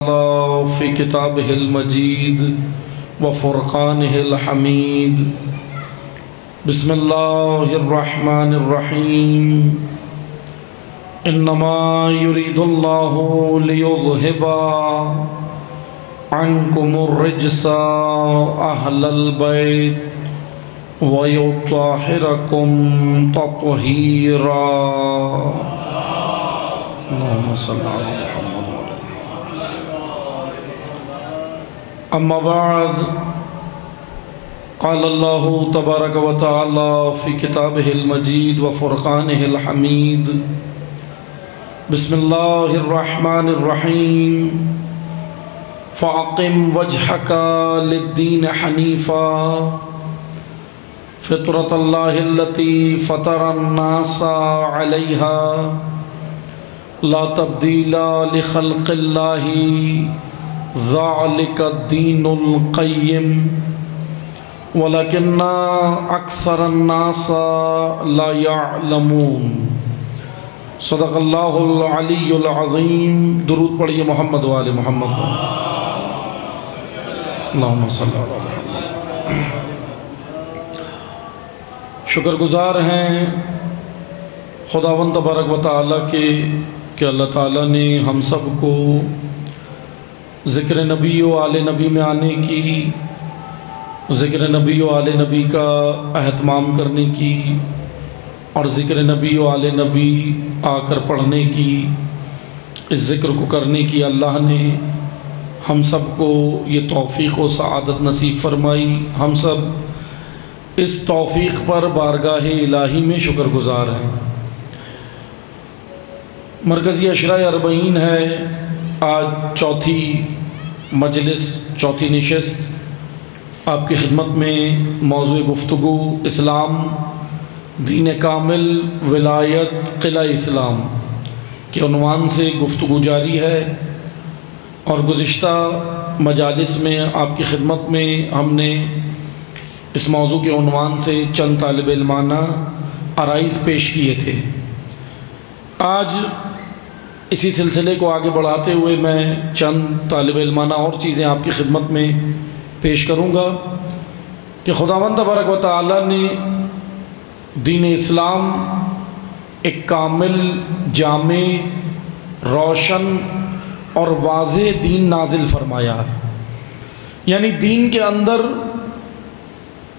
الله في كتابه المجيد وفرقانه الحميد. بسم الله الرحمن الرحيم. إنما يريد الله ليذهب عنكم الرجس أهل البيت ويطهركم تطهيرا. اللهم صل على محمد. اما بعد، قال الله تبارك وتعالى في كتابه المجيد وفرقانه الحميد. بسم الله الرحمن الرحيم. فأقم وجهك للدين حنيفا فطرة الله التي فطر الناس عليها لا تبديل لخلق الله ذلك الدين القيم ولكن أكثر الناس لا يعلمون. صدق اللہ العلی العظیم. درود پڑھیے محمد و آل محمد. اللہم صلی اللہ علیہ وسلم. شکر گزار ہیں خداوند تبارک و تعالیٰ کے کہ اللہ تعالیٰ نے ہم سب کو ذکر نبی و آل نبی میں آنے کی، ذکر نبی و آل نبی کا اہتمام کرنے کی اور ذکر نبی و آل نبی آ کر پڑھنے کی، اس ذکر کو کرنے کی اللہ نے ہم سب کو یہ توفیق و سعادت نصیب فرمائی. ہم سب اس توفیق پر بارگاہ الہی میں شکر گزار ہیں. مرکزی عشرہ اربعین ہے. آج چوتھی مجلس، چوتھی نشست آپ کی خدمت میں موضوع گفتگو اسلام، دین کامل، ولایت، قلعہ اسلام کے عنوان سے گفتگو جاری ہے. اور گزشتہ مجالس میں آپ کی خدمت میں ہم نے اس موضوع کے عنوان سے چند طالب علمانہ آرائز پیش کیے تھے. آج اسی سلسلے کو آگے بڑھاتے ہوئے میں چند طالب علمانہ اور چیزیں آپ کی خدمت میں پیش کروں گا کہ خداوند تبارک و تعالیٰ نے دین اسلام ایک کامل، جامع، روشن اور واضح دین نازل فرمایا ہے. یعنی دین کے اندر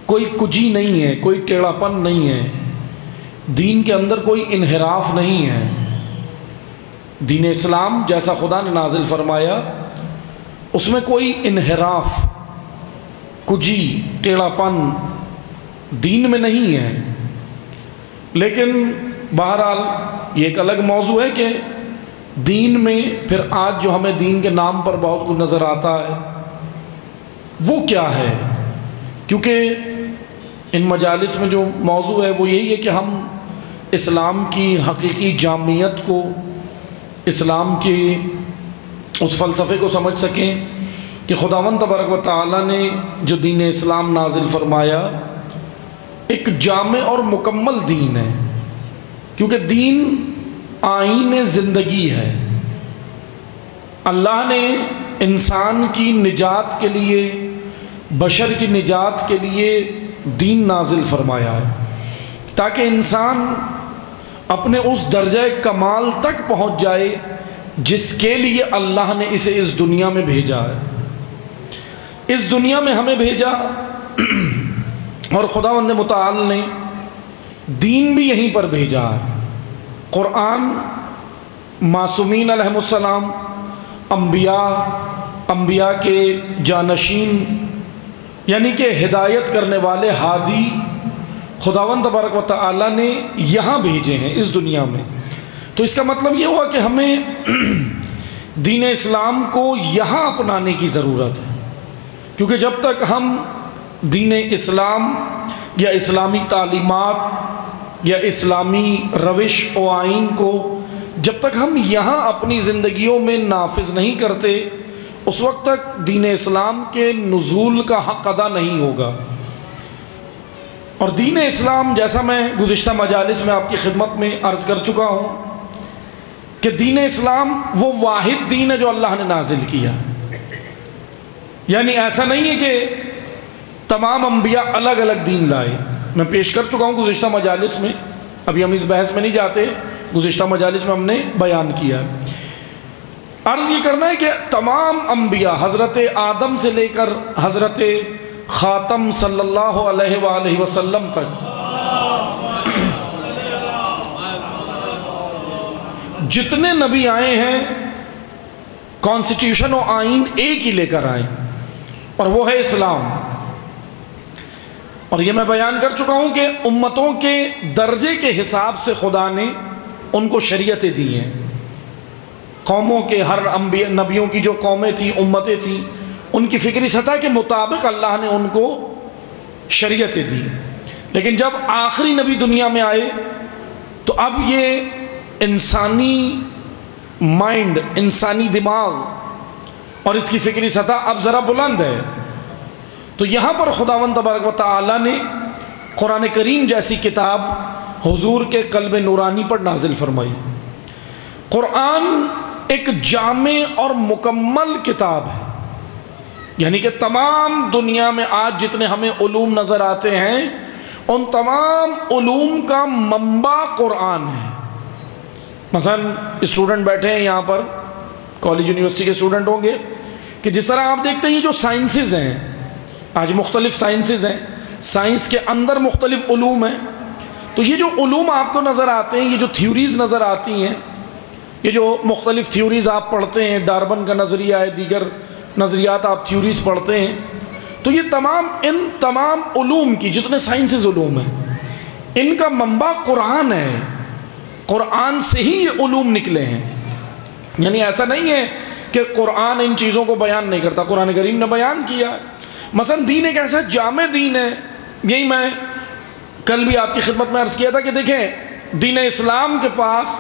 کوئی کجی نہیں ہے، کوئی ٹیڑھا پن نہیں ہے، دین کے اندر کوئی انحراف نہیں ہے. دین اسلام جیسا خدا نے نازل فرمایا اس میں کوئی انحراف، کجی، ٹیڑھا پن دین میں نہیں ہے. لیکن بہرحال یہ ایک الگ موضوع ہے کہ دین میں پھر آج جو ہمیں دین کے نام پر بہت کچھ نظر آتا ہے وہ کیا ہے. کیونکہ ان مجالس میں جو موضوع ہے وہ یہی ہے کہ ہم اسلام کی حقیقی جامعیت کو، اسلام کی اس فلسفے کو سمجھ سکیں کہ خداوند تبارک و تعالیٰ نے جو دین اسلام نازل فرمایا ایک جامع اور مکمل دین ہے. کیونکہ دین آئین زندگی ہے. اللہ نے انسان کی نجات کے لیے، بشر کی نجات کے لیے دین نازل فرمایا ہے تاکہ انسان اپنے اس درجہ کمال تک پہنچ جائے جس کے لیے اللہ نے اسے اس دنیا میں بھیجا ہے. اس دنیا میں ہمیں بھیجا اور خداوند متعال نے دین بھی یہیں پر بھیجا ہے. قرآن معصومین علیہ السلام، انبیاء کے جانشین، یعنی کہ ہدایت کرنے والے ہادی خداوند تبارک و تعالیٰ نے یہاں بھیجے ہیں اس دنیا میں. تو اس کا مطلب یہ ہوا کہ ہمیں دین اسلام کو یہاں اپنانے کی ضرورت ہے. کیونکہ جب تک ہم دین اسلام یا اسلامی تعلیمات یا اسلامی روش و آئین کو جب تک ہم یہاں اپنی زندگیوں میں نافذ نہیں کرتے اس وقت تک دین اسلام کے نزول کا حق ادا نہیں ہوگا. اور دین اسلام جیسا میں گزشتہ مجالس میں آپ کی خدمت میں عرض کر چکا ہوں کہ دین اسلام وہ واحد دین ہے جو اللہ نے نازل کیا. یعنی ایسا نہیں ہے کہ تمام انبیاء الگ الگ دین لائے. میں پیش کر چکا ہوں گزشتہ مجالس میں، ابھی ہم اس بحث میں نہیں جاتے، گزشتہ مجالس میں ہم نے بیان کیا. عرض یہ کرنا ہے کہ تمام انبیاء حضرت آدم سے لے کر حضرت خاتم صلی اللہ علیہ وآلہ وسلم تک جتنے نبی آئے ہیں کانسٹیٹیوشن و آئین ایک ہی لے کر آئے، اور وہ ہے اسلام. اور یہ میں بیان کر چکا ہوں کہ امتوں کے درجے کے حساب سے خدا نے ان کو شریعتیں دی ہیں. قوموں کے ہر انبیاء نبیوں کی جو قومیں تھیں، امتیں تھیں، ان کی فکری سطح کے مطابق اللہ نے ان کو شریعتیں دی. لیکن جب آخری نبی دنیا میں آئے تو اب یہ انسانی مائنڈ، انسانی دماغ اور اس کی فکری سطح اب ذرا بلند ہے. تو یہاں پر خداوند تبارک و تعالی نے قرآن کریم جیسی کتاب حضور کے قلب نورانی پر نازل فرمائی. قرآن ایک جامع اور مکمل کتاب ہے، یعنی کہ تمام دنیا میں آج جتنے ہمیں علوم نظر آتے ہیں ان تمام علوم کا منبع قرآن ہے. مثلا اسٹوڈنٹ بیٹھے ہیں یہاں پر، کالج یونیورسٹی کے اسٹوڈنٹ ہوں گے، کہ جس طرح آپ دیکھتے ہیں یہ جو سائنسز ہیں، آج مختلف سائنسز ہیں، سائنس کے اندر مختلف علوم ہیں. تو یہ جو علوم آپ کو نظر آتے ہیں، یہ جو تھیوریز نظر آتی ہیں، یہ جو مختلف تھیوریز آپ پڑھتے ہیں، ڈارون کا نظریہ ہے، دیگر نظریات آپ تھیوریز پڑھتے ہیں، تو یہ ان تمام علوم کی جتنے سائنسز علوم ہیں ان کا منبع قرآن ہے. قرآن سے ہی یہ علوم نکلے ہیں. یعنی ایسا نہیں ہے کہ قرآن ان چیزوں کو بیان نہیں کرتا، قرآن کریم نے بیان کیا. مثلا دین ایک ایسا جامع دین ہے، یہی میں کل بھی آپ کی خدمت میں عرض کیا تھا کہ دیکھیں دین اسلام کے پاس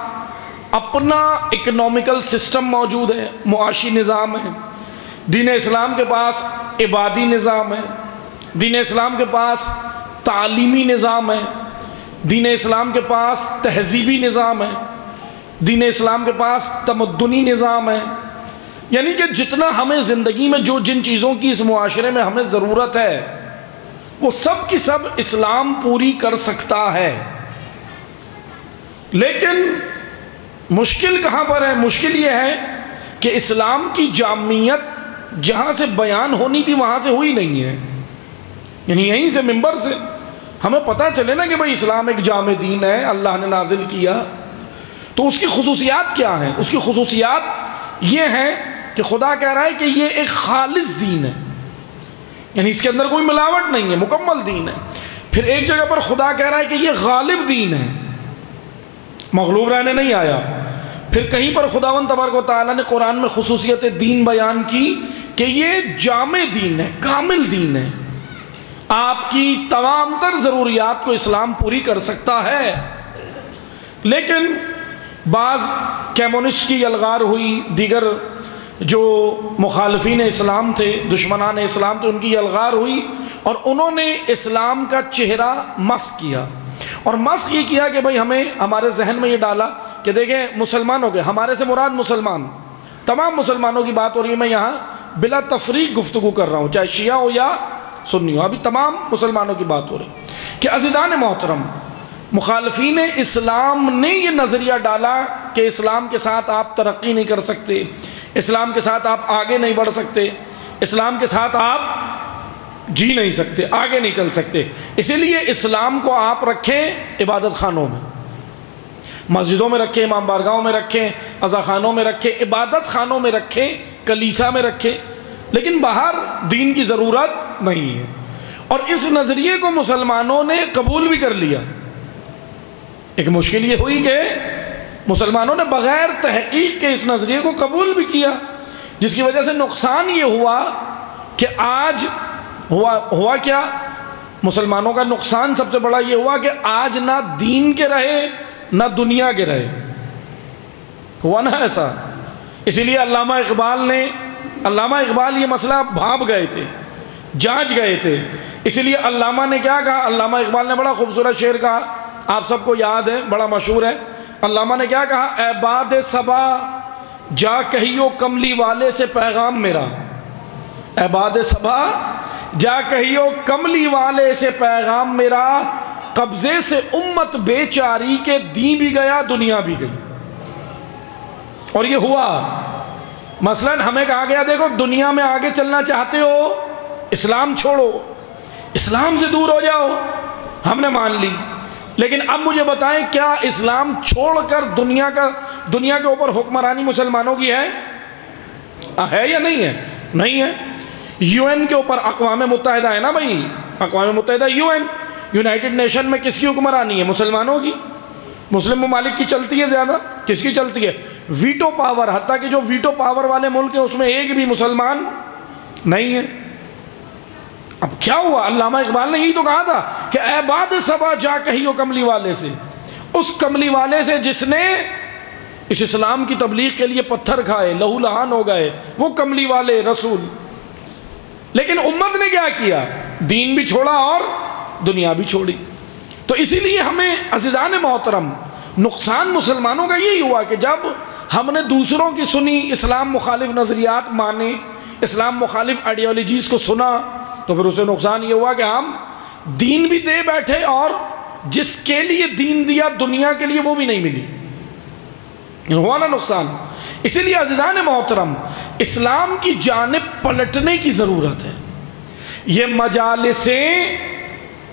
اپنا اکنومیکل سسٹم موجود ہے، معاشی نظام ہے. دین اسلام کے پاس عبادی نظام ہے. دین اسلام کے پاس تعلیمی نظام ہے. دین اسلام کے پاس تہذیبی نظام ہے. دین اسلام کے پاس تمدنی نظام ہے. یعنی کہ جتنا ہمیں زندگی میں جو جن چیزوں کی اس معاشرے میں ہمیں ضرورت ہے وہ سب کی سب اسلام پوری کر سکتا ہے. لیکن مشکل کہاں پر ہے؟ مشکل یہ ہے کہ اسلام کی جامعیت جہاں سے بیان ہونی تھی وہاں سے ہوئی نہیں ہے. یعنی یہیں سے منبر سے ہمیں پتہ چلے نا کہ بھئی اسلام ایک جامع دین ہے، اللہ نے نازل کیا. تو اس کی خصوصیات کیا ہیں؟ اس کی خصوصیات یہ ہیں کہ خدا کہہ رہا ہے کہ یہ ایک خالص دین ہے، یعنی اس کے اندر کوئی ملاوٹ نہیں ہے، مکمل دین ہے. پھر ایک جگہ پر خدا کہہ رہا ہے کہ یہ غالب دین ہے، مغلوب رہنے نہیں آیا. پھر کہیں پر خداوند تبارک و تعالیٰ نے قرآن میں خصوصیت دین بیان کی کہ یہ جامع دین ہے، کامل دین ہے، آپ کی تمام تر ضروریات کو اسلام پوری کر سکتا ہے. لیکن بعض کمیونسٹ کی یلغار ہوئی، دیگر جو مخالفین اسلام تھے، دشمنان اسلام تھے، ان کی یلغار ہوئی اور انہوں نے اسلام کا چہرہ مسخ کیا. اور مسخ یہ کیا کہ بھئی ہمیں ہمارے ذہن میں یہ ڈالا کہ دیکھیں مسلمانوں کے، ہمارے سے مراد مسلمان، تمام مسلمانوں کی بات ہو رہی ہے. میں یہاں بلا تفریق گفتگو کر رہا ہوں، چاہے شیعہ ہو یا سنی ہو، ابھی تمام مسلمانوں کی بات ہو رہی کہ عزیزان محترم، مخالفین اسلام نے یہ نظریہ ڈالا کہ اسلام کے ساتھ آپ ترقی نہیں کر سکتے، اسلام کے ساتھ آپ آگے نہیں بڑھ سکتے، اسلام کے ساتھ آپ جی نہیں سکتے، آگے نہیں چل سکتے. اسی لیے اسلام کو آپ رکھیں عبادت خانوں میں، مسجدوں میں رکھیں، امام بارگاہوں میں رکھیں، عزا خانوں میں رکھیں، عبادت خانوں میں رکھیں، کلیسا میں رکھیں، لیکن باہر دین کی ضرورت نہیں ہے. اور اس نظریے کو مسلمانوں نے قبول بھی کر لیا. ایک مشکل یہ ہوئی کہ مسلمانوں نے بغیر تحقیق کے اس نظریے کو قبول بھی کیا، جس کی وجہ سے نقصان یہ ہوا کہ آج ہوا کیا؟ مسلمانوں کا نقصان سب سے بڑا یہ ہوا کہ آج نہ دین کے رہے نہ دنیا کے رہے. ہوا نا ایسا؟ اسی لیے علامہ اقبال یہ مسئلہ بھانپ گئے تھے، جانچ گئے تھے. اسی لیے علامہ نے کیا کہا؟ علامہ اقبال نے بڑا خوبصورت شعر کہا، آپ سب کو یاد ہے، بڑا مشہور ہے علامہ نے کیا کہا؟ اے باد صبا جا کہیو کملی والے سے پیغام میرا، اے باد صبا جا کہیو کملی والے سے پیغام میرا، قبضے سے امت بے چاری کے دین بھی گیا دنیا بھی گئی۔ اور یہ ہوا۔ مثلاً ہمیں کہا گیا دیکھو دنیا میں آگے چلنا چاہتے ہو اسلام چھوڑو، اسلام سے دور ہو جاؤ، ہم نے مان لی۔ لیکن اب مجھے بتائیں کیا اسلام چھوڑ کر دنیا کے اوپر حکمرانی مسلمانوں کی ہے یا نہیں ہے؟ نہیں ہے۔ یو این کے اوپر اقوام متحدہ ہے نا بھائی، اقوام متحدہ یو این، یونائٹڈ نیشن میں کس کی حکمرانی ہے؟ مسلمانوں کی۔ مسلم ممالک کی چلتی ہے زیادہ، کس کی چلتی ہے؟ ویٹو پاور، حتیٰ کہ جو ویٹو پاور والے ملک ہیں اس میں ایک بھی مسلمان نہیں ہے۔ اب کیا ہوا؟ علامہ اقبال نے یہی تو کہا تھا کہ اے باد صبا جا کہیو کملی والے سے، اس کملی والے سے جس نے اس اسلام کی تبلیغ کے لیے پتھر کھائے، لہو لہان ہو گئے، وہ کملی والے رسول۔ لیکن امت نے کیا کیا؟ دین بھی چھوڑا اور دنیا بھی چھوڑی۔ تو اسی لیے ہمیں عزیزان محترم نقصان مسلمانوں کا یہی ہوا کہ جب ہم نے دوسروں کی سنی، اسلام مخالف نظریات مانے، اسلام مخالف آئیڈیالوجیز کو سنا، تو پھر اسے نقصان یہ ہوا کہ ہم دین بھی دے بیٹھے اور جس کے لیے دین دیا دنیا کے لیے وہ بھی نہیں ملی، ہوا نا نقصان۔ اسی لیے عزیزان محترم اسلام کی جانب پلٹنے کی ضرورت ہے۔ یہ مجالسیں،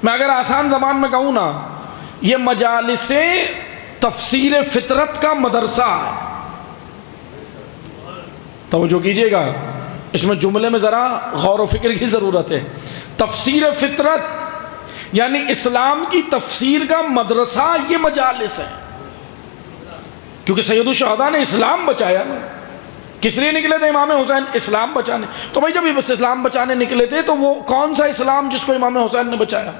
میں اگر آسان زبان میں کہوں نا، یہ مجالسیں تفسیر فطرت کا مدرسہ ہے۔ توجہ کیجئے گا، اس میں جملے میں ذرا غور و فکر کی ضرورت ہے۔ تفسیر فطرت یعنی اسلام کی تفسیر کا مدرسہ یہ مجالس ہے، کیونکہ سید الشہداء نے اسلام بچایا نا۔ کس لیے نکلے تھے امام حسین؟ اسلام بچانے۔ تو بھائی جب اسلام بچانے نکلے تھے تو وہ کون سا اسلام جس کو امام حسین نے بچایا؟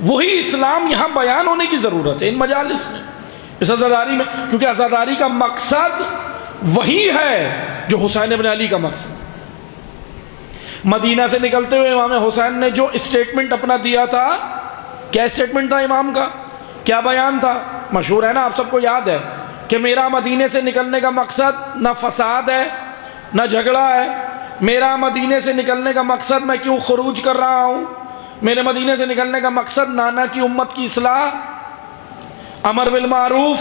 وہی اسلام یہاں بیان ہونے کی ضرورت ہے ان مجالس میں، اس عزاداری میں، کیونکہ عزاداری کا مقصد وہی ہے جو حسین ابن علی کا مقصد۔ مدینہ سے نکلتے ہوئے امام حسین نے جو اسٹیٹمنٹ اپنا دیا تھا، کیا اسٹیٹمنٹ تھا امام کا؟ کیا بیان تھا؟ مشہور ہے نا، آپ سب کو یاد ہے کہ میرا مدینے سے نکلنے کا مقصد نہ فساد ہے نہ جھگڑا ہے، میرا مدینے سے نکلنے کا مقصد میں کیوں خروج کر رہا ہوں، میرے مدینے سے نکلنے کا مقصد نانا کی امت کی اصلاح، امر بالمعروف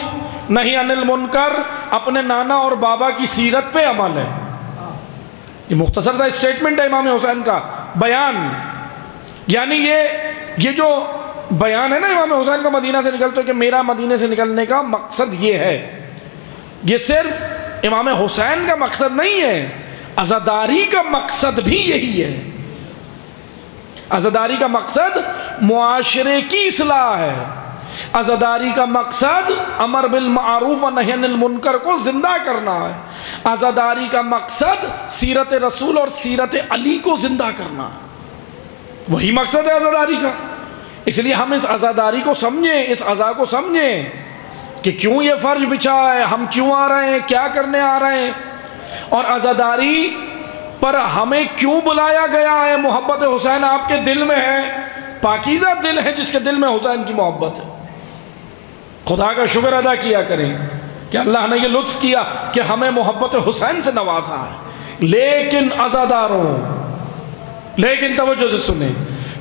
نہی عن المنکر، اپنے نانا اور بابا کی سیرت پہ عمل ہے۔ یہ مختصر سا اسٹیٹمنٹ ہے امام حسین کا بیان، یعنی یہ جو بیان ہے نا امام حسین کا مدینہ سے نکلتے ہو کہ میرا مدینے سے نکلنے کا مقصد یہ ہے، یہ صرف امام حسین کا مقصد نہیں ہے، عزاداری کا مقصد بھی یہی ہے۔ عزاداری کا مقصد معاشرے کی اصلاح ہے، عزاداری کا مقصد امر بالمعروف و نہی عن المنکر کو زندہ کرنا ہے، عزاداری کا مقصد سیرت رسول اور سیرت علی کو زندہ کرنا ہے، وہی مقصد ہے عزاداری کا۔ اس لیے ہم اس عزاداری کو سمجھیں، اس عزا کو سمجھیں کہ کیوں یہ فرض بچھا ہے، ہم کیوں آ رہے ہیں، کیا کرنے آ رہے ہیں، اور عزاداری پر ہمیں کیوں بلایا گیا ہے۔ محبت حسین آپ کے دل میں ہے، پاکیزہ دل ہے جس کے دل میں حسین کی محبت ہے۔ خدا کا شکر ادا کیا کریں کہ اللہ نے یہ لطف کیا کہ ہمیں محبت حسین سے نوازا ہے۔ لیکن عزاداروں، لیکن توجہ سے سنیں،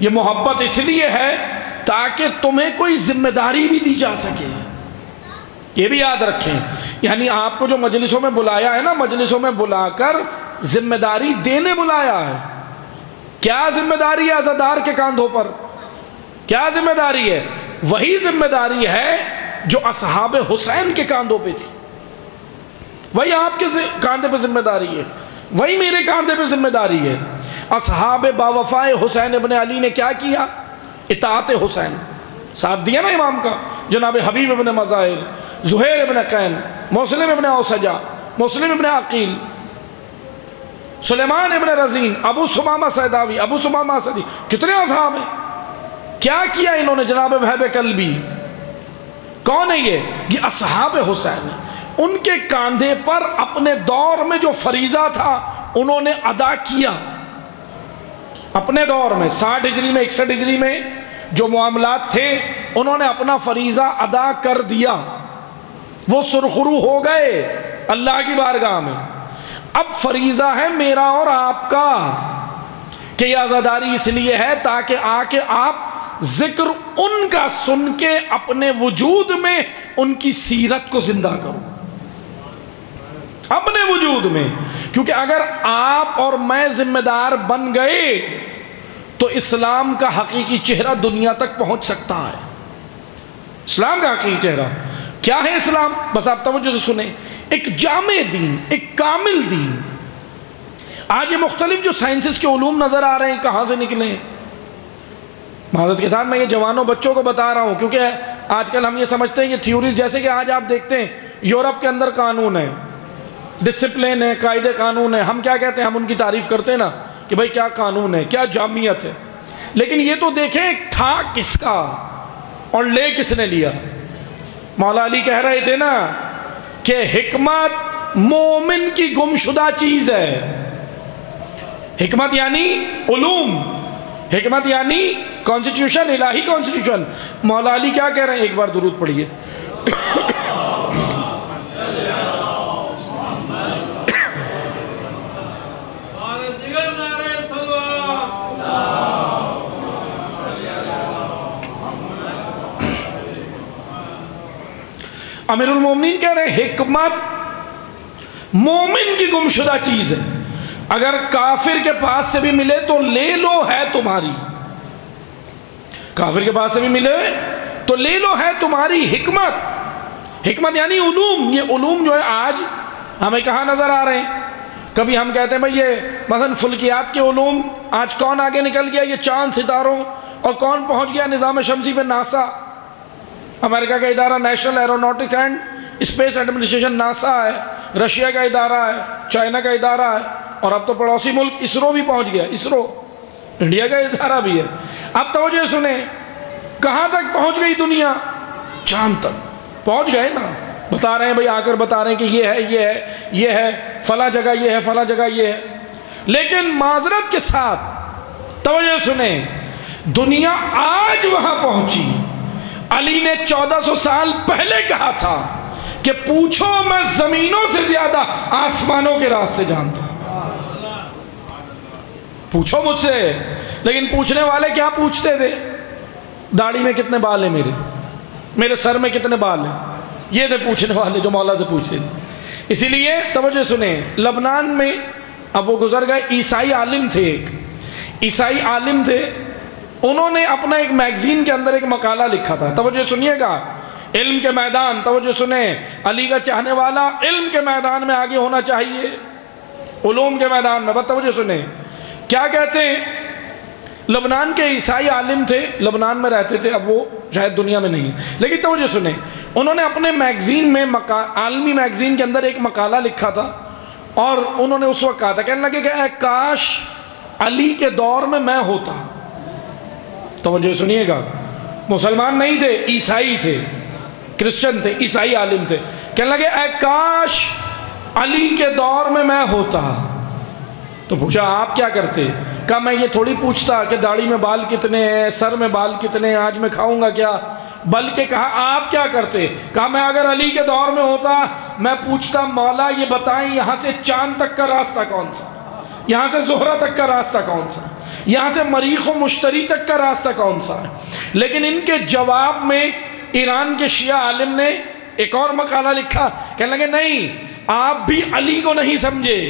یہ محبت اس لیے ہے تاکہ تمہیں کوئی ذمہ داری بھی دی جا سکے، یہ بھی یاد رکھیں۔ یعنی آپ کو جو مجلسوں میں بلایا ہے نا، مجلسوں میں بلا کر ذمہ داری دینے بلایا ہے۔ کیا ذمہ داری ہے عزادار کے کاندھوں پر؟ کیا ذمہ داری ہے؟ وہی ذمہ داری ہے جو اصحاب حسین کے کاندھوں پہ تھی، وہی آپ کے کاندھے پہ ذمہ داری ہے، وہی میرے کاندھے پہ ذمہ داری ہے۔ اصحاب باوفائے حسین ابن علی نے کیا کیا؟ اطاعت حسین، ساتھ دیا نا امام کا۔ جناب حبیب ابن مظاہر، زہیر ابن قین، مسلم ابن اوسجہ، مسلم ابن عقیل، سلیمان ابن رزین، ابو سمامہ سیداوی، ابو سمامہ اسدی، کتنے اصحاب ہیں؟ کیا کیا انہوں نے؟ جناب وہب کلبی، کون ہے یہ اصحاب حسین ہیں۔ ان کے کاندھے پر اپنے دور میں جو فریضہ تھا انہوں نے ادا کیا، اپنے دور میں 60 ہجری میں 61 ہجری میں جو معاملات تھے انہوں نے اپنا فریضہ ادا کر دیا۔ وہ سرخرو ہو گئے اللہ کی بارگاہ میں۔ اب فریضہ ہے میرا اور آپ کا کہ یہ عزاداری اس لیے ہے تاکہ آ کے آپ ذکر ان کا سن کے اپنے وجود میں ان کی سیرت کو زندہ کرو، اپنے وجود میں، کیونکہ اگر آپ اور میں ذمہ دار بن گئے تو اسلام کا حقیقی چہرہ دنیا تک پہنچ سکتا ہے۔ اسلام کا حقیقی چہرہ کیا ہے؟ اسلام، بس آپ توجہ سے سنیں، ایک جامع دین، ایک کامل دین۔ آج یہ مختلف جو سائنسز کے علوم نظر آ رہے ہیں کہاں سے نکلے ہیں؟ معذرت کے ساتھ میں یہ جوانوں بچوں کو بتا رہا ہوں، کیونکہ آج کل ہم یہ سمجھتے ہیں کہ تھیوریز، جیسے کہ آج آپ دیکھتے ہیں یورپ کے اندر قانون ہے، ڈسپلن ہے، قاعدے قانون ہے، ہم کیا کہتے ہیں؟ ہم ان کی تعریف کرتے ہیں نا کہ بھائی کیا قانون ہے، کیا جامعیت ہے، لیکن یہ تو دیکھیں تھا کس کا اور لے کس نے لیا۔ مولا علی کہہ رہے تھے نا کہ حکمت مومن کی گمشدہ چیز ہے۔ حکمت یعنی علوم، حکمت یعنی کانسٹیٹیوشن، الہی کانسٹیٹیوشن۔ مولا علی کیا کہہ رہے ہیں؟ ایک بار درود پڑھیے۔ امیر المومنین کہہ رہے ہیں حکمت مومن کی گمشدہ چیز ہے، اگر کافر کے پاس سے بھی ملے تو لے لو، ہے تمہاری۔ کافر کے پاس سے بھی ملے تو لے لو، ہے تمہاری۔ حکمت، حکمت یعنی علوم۔ یہ علوم جو ہے آج ہمیں کہاں نظر آ رہے ہیں؟ کبھی ہم کہتے ہیں بھئی یہ مثلا فلکیات کے علوم، آج کون آگے نکل گیا؟ یہ چاند ستاروں، اور کون پہنچ گیا نظام شمسی پہ؟ ناسا، امریکہ کا ادارہ national aeronautics and space administration NASA ہے، رشیا کا ادارہ ہے، چائنا کا ادارہ ہے، اور اب تو پڑوسی ملک اسرو بھی پہنچ گیا۔ اسرو انڈیا کا ادارہ بھی ہے۔ اب توجہ سنیں، کہاں تک پہنچ گئی دنیا؟ چاند تک پہنچ گئے نا۔ بتا رہے ہیں بھئی، آ کر بتا رہے ہیں کہ یہ ہے، یہ ہے، یہ ہے، فلاں جگہ یہ ہے، فلاں جگہ یہ ہے۔ لیکن معذرت کے ساتھ توجہ سنیں، دنیا آج وہاں پہنچی۔ علی نے 1400 سال پہلے کہا تھا کہ پوچھو میں زمینوں سے زیادہ آسمانوں کے راستے جانتا ہوں، پوچھو مجھ سے۔ لیکن پوچھنے والے کیا پوچھتے تھے؟ داڑھی میں کتنے بال ہیں میرے سر میں کتنے بال ہیں؟ یہ تھے پوچھنے والے جو مولا سے پوچھتے تھے۔ اسی لیے توجہ سنیں، لبنان میں اب وہ گزر گئے، عیسائی عالم تھے، ایک عیسائی عالم تھے، انہوں نے اپنا ایک میگزین کے اندر ایک مقالہ لکھا تھا۔ توجہ سنیے گا، علم کے میدان، توجہ سنیں، علی کا چاہنے والا علم کے میدان میں آگے ہونا چاہیے، علوم کے میدان میں۔ بس توجہ سنیں کیا کہتے ہیں۔ لبنان کے عیسائی عالم تھے، لبنان میں رہتے تھے، اب وہ شاید دنیا میں نہیں ہے، لیکن توجہ سنیں، انہوں نے اپنے میگزین میں عالمی میگزین کے اندر ایک مقالہ لکھا تھا، اور انہوں نے اس وقت کہا تھا، کہنے لگے کہ اے کاش علی کے دور میں ہوتا۔ توجہ سنیے گا، مسلمان نہیں تھے، عیسائی تھے، کرسچن تھے، عیسائی عالم تھے، کہنے لگے اے کاش علی کے دور میں ہوتا۔ تو پوچھا آپ کیا کرتے؟ کہا میں یہ تھوڑی پوچھتا کہ داڑھی میں بال کتنے ہیں، سر میں بال کتنے ہیں، آج میں کھاؤں گا کیا، بلکہ کہا آپ کیا کرتے؟ کہا میں اگر علی کے دور میں ہوتا میں پوچھتا مولا یہ بتائیں یہاں سے چاند تک کا راستہ کون سا، یہاں سے زہرہ تک کا راستہ کون سا، یہاں سے مریخ و مشتری تک کا راستہ کون سا ہے۔ لیکن ان کے جواب میں ایران کے شیعہ عالم نے ایک اور مقالہ لکھا، کہنے لگے نہیں، آپ بھی علی کو نہیں سمجھے،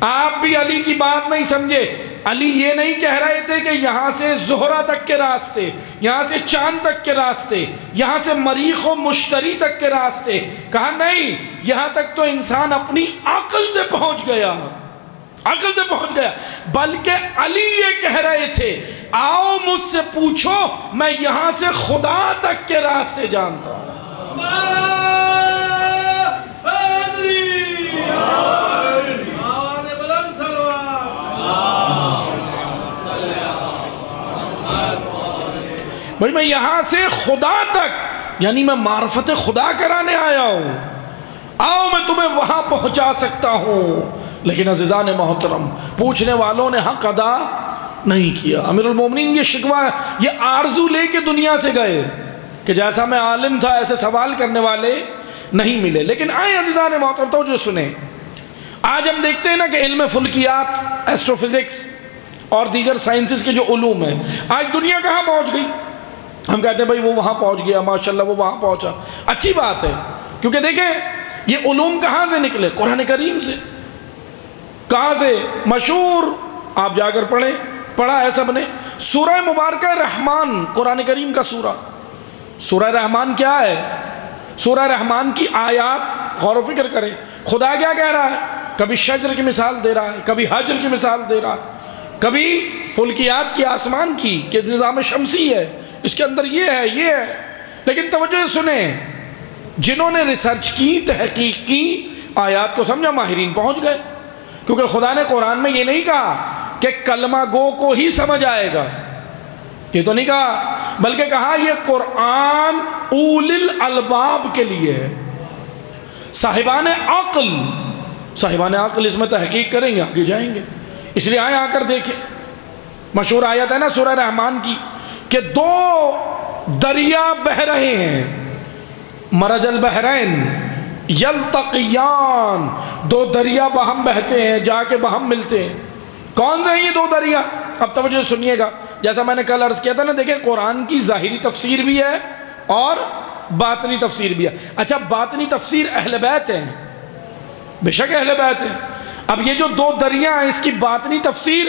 آپ بھی علی کی بات نہیں سمجھے۔ علی یہ نہیں کہہ رہے تھے کہ یہاں سے زہرہ تک کے راستے، یہاں سے چاند تک کے راستے، یہاں سے مریخ و مشتری تک کے راستے، کہا نہیں، یہاں تک تو انسان اپنی عقل سے پہنچ گیا، عقل سے پہنچ گیا۔ بلکہ علی یہ کہہ رہے تھے آؤ مجھ سے پوچھو میں یہاں سے خدا تک کے راستے جانتا ہوں۔ بھائی میں یہاں سے خدا تک، یعنی میں معرفت خدا کرانے آیا ہوں، آؤ میں تمہیں وہاں پہنچا سکتا ہوں۔ لیکن عزیزان محترم، پوچھنے والوں نے حق ادا نہیں کیا۔ امیر المومنین یہ شکوہ، یہ آرزو لے کے دنیا سے گئے کہ جیسا میں عالم تھا ایسے سوال کرنے والے نہیں ملے۔ لیکن آئیں عزیزان محترم توجہ سنیں، آج ہم دیکھتے ہیں نا کہ علم فلکیات، ایسٹرو فزکس اور دیگر سائنسز کے جو علوم ہیں، آج دنیا کہاں پہنچ گئی؟ ہم کہتے ہیں بھائی وہ وہاں پہنچ گیا، ماشاءاللہ وہ وہاں پہنچا، اچھی بات ہے، کیونکہ دیکھیں یہ علوم کہاں سے نکلے؟ قرآن کریم سے۔ کہاں سے؟ مشہور، آپ جا کر پڑھیں، پڑھا ہے سب نے، سورہ مبارکہ رحمان، قرآن کریم کا سورہ۔ سورہ رحمان کیا ہے؟ سورہ رحمان کی آیات غور و فکر کریں، خدا کیا کہہ رہا ہے؟ کبھی شجر کی مثال دے رہا ہے، کبھی حجر کی مثال دے رہا ہے، کبھی فلکیات کی، آسمان کی کہ نظام شمسی ہے، اس کے اندر یہ ہے، یہ ہے۔ لیکن توجہ سنیں، جنہوں نے ریسرچ کی، تحقیق کی، آیات کو سمجھا، ماہرین پہنچ گئے، کیونکہ خدا نے قرآن میں یہ نہیں کہا کہ کلمہ گو کو ہی سمجھ آئے گا، یہ تو نہیں کہا، بلکہ کہا یہ قرآن اولی الالباب کے لیے ہے، صاحبان عقل۔ صاحبان عقل اس میں تحقیق کریں گے، آگے جائیں گے۔ اس لیے آئیں آ کر دیکھیں، مشہور آیت ہے نا سورہ رحمان کی کہ دو دریا بہہ رہے ہیں، مرج البحرین یلتقیان، دو دریا باہم بہتے ہیں، جا کے باہم ملتے ہیں۔ کون سے ہیں یہ دو دریا؟ اب توجہ سنیے گا، جیسا میں نے کل عرض کیا تھا نا، دیکھیں قرآن کی ظاہری تفسیر بھی ہے اور باطنی تفسیر بھی ہے۔ اچھا باطنی تفسیر اہل بیت ہیں، بے شک اہل بیت ہیں۔ اب یہ جو دو دریا ہیں، اس کی باطنی تفسیر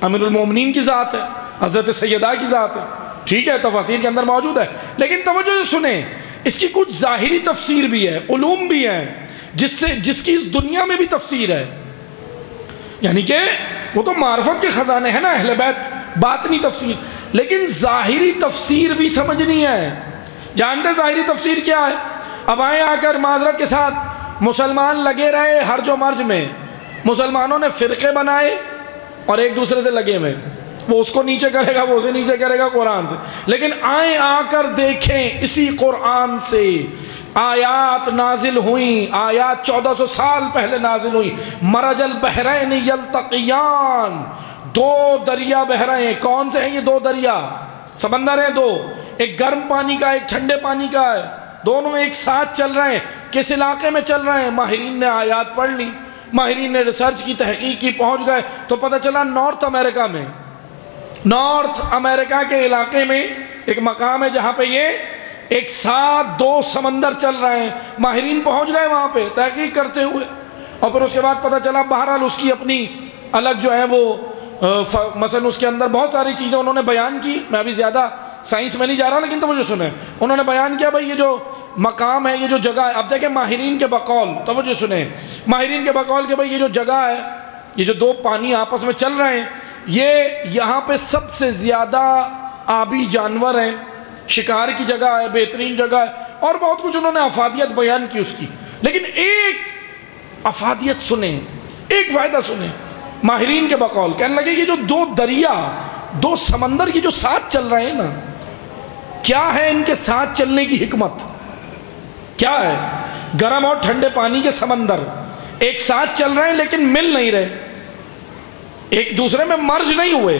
امیر المومنین کی ذات ہے، حضرت سیدہ کی ذات ہے، ٹھیک ہے، تفاسیر کے اندر موجود ہے۔ لیکن توجہ سنیں، اس کی کچھ ظاہری تفسیر بھی ہے، علوم بھی ہیں، جس کی اس دنیا میں بھی تفسیر ہے، یعنی کہ وہ تو معرفت کے خزانے ہیں نا اہل بیت، باطنی تفسیر۔ لیکن ظاہری تفسیر بھی سمجھنی ہے۔ جانتے ظاہری تفسیر کیا ہے؟ اب آئیں آ کر معذرت کے ساتھ، مسلمان لگے رہے ہرج و مرج میں، مسلمانوں نے فرقے بنائے اور ایک دوسرے سے لگے ہوئے، وہ اس کو نیچے کرے گا، وہ اسے نیچے کرے گا قرآن سے۔ لیکن آئیں آ کر دیکھیں، اسی قرآن سے آیات نازل ہوئیں، آیات 1400 سال پہلے نازل ہوئیں، مرج البحرین یلتقیان، دو دریا بہ رہے ہیں۔ کون سے ہیں یہ دو دریا؟ سمندر ہیں دو، ایک گرم پانی کا، ایک ٹھنڈے پانی کا ہے، دونوں ایک ساتھ چل رہے ہیں۔ کس علاقے میں چل رہے ہیں؟ ماہرین نے آیات پڑھ لی، ماہرین نے ریسرچ کی، تحقیق کی، پہنچ گئے تو پتہ چلا نارتھ امریکہ میں، نارتھ امریکہ کے علاقے میں ایک مقام ہے جہاں پہ یہ ایک ساتھ دو سمندر چل رہے ہیں۔ ماہرین پہنچ گئے وہاں پہ تحقیق کرتے ہوئے، اور پھر اس کے بعد پتہ چلا بہرحال اس کی اپنی الگ جو ہے وہ مثلا اس کے اندر بہت ساری چیزیں انہوں نے بیان کی۔ میں ابھی زیادہ سائنس میں نہیں جا رہا، لیکن توجہ سنیں، انہوں نے بیان کیا بھائی یہ جو مقام ہے، یہ جو جگہ ہے، اب دیکھیں ماہرین کے بقول، توجہ سنیں، ماہرین کے بقول کہ بھائی یہ جو جگہ ہے، یہ جو دو پانی آپس میں چل رہے ہیں، یہ یہاں پہ سب سے زیادہ آبی جانور ہیں، شکار کی جگہ ہے، بہترین جگہ ہے، اور بہت کچھ انہوں نے افادیت بیان کی اس کی۔ لیکن ایک افادیت سنیں، ایک فائدہ سنیں، ماہرین کے بقول کہنے لگے یہ جو دو دریا، دو سمندر یہ جو ساتھ چل رہے ہیں نا، کیا ہے ان کے ساتھ چلنے کی حکمت؟ کیا ہے؟ گرم اور ٹھنڈے پانی کے سمندر ایک ساتھ چل رہے ہیں لیکن مل نہیں رہے، ایک دوسرے میں مرج نہیں ہوئے،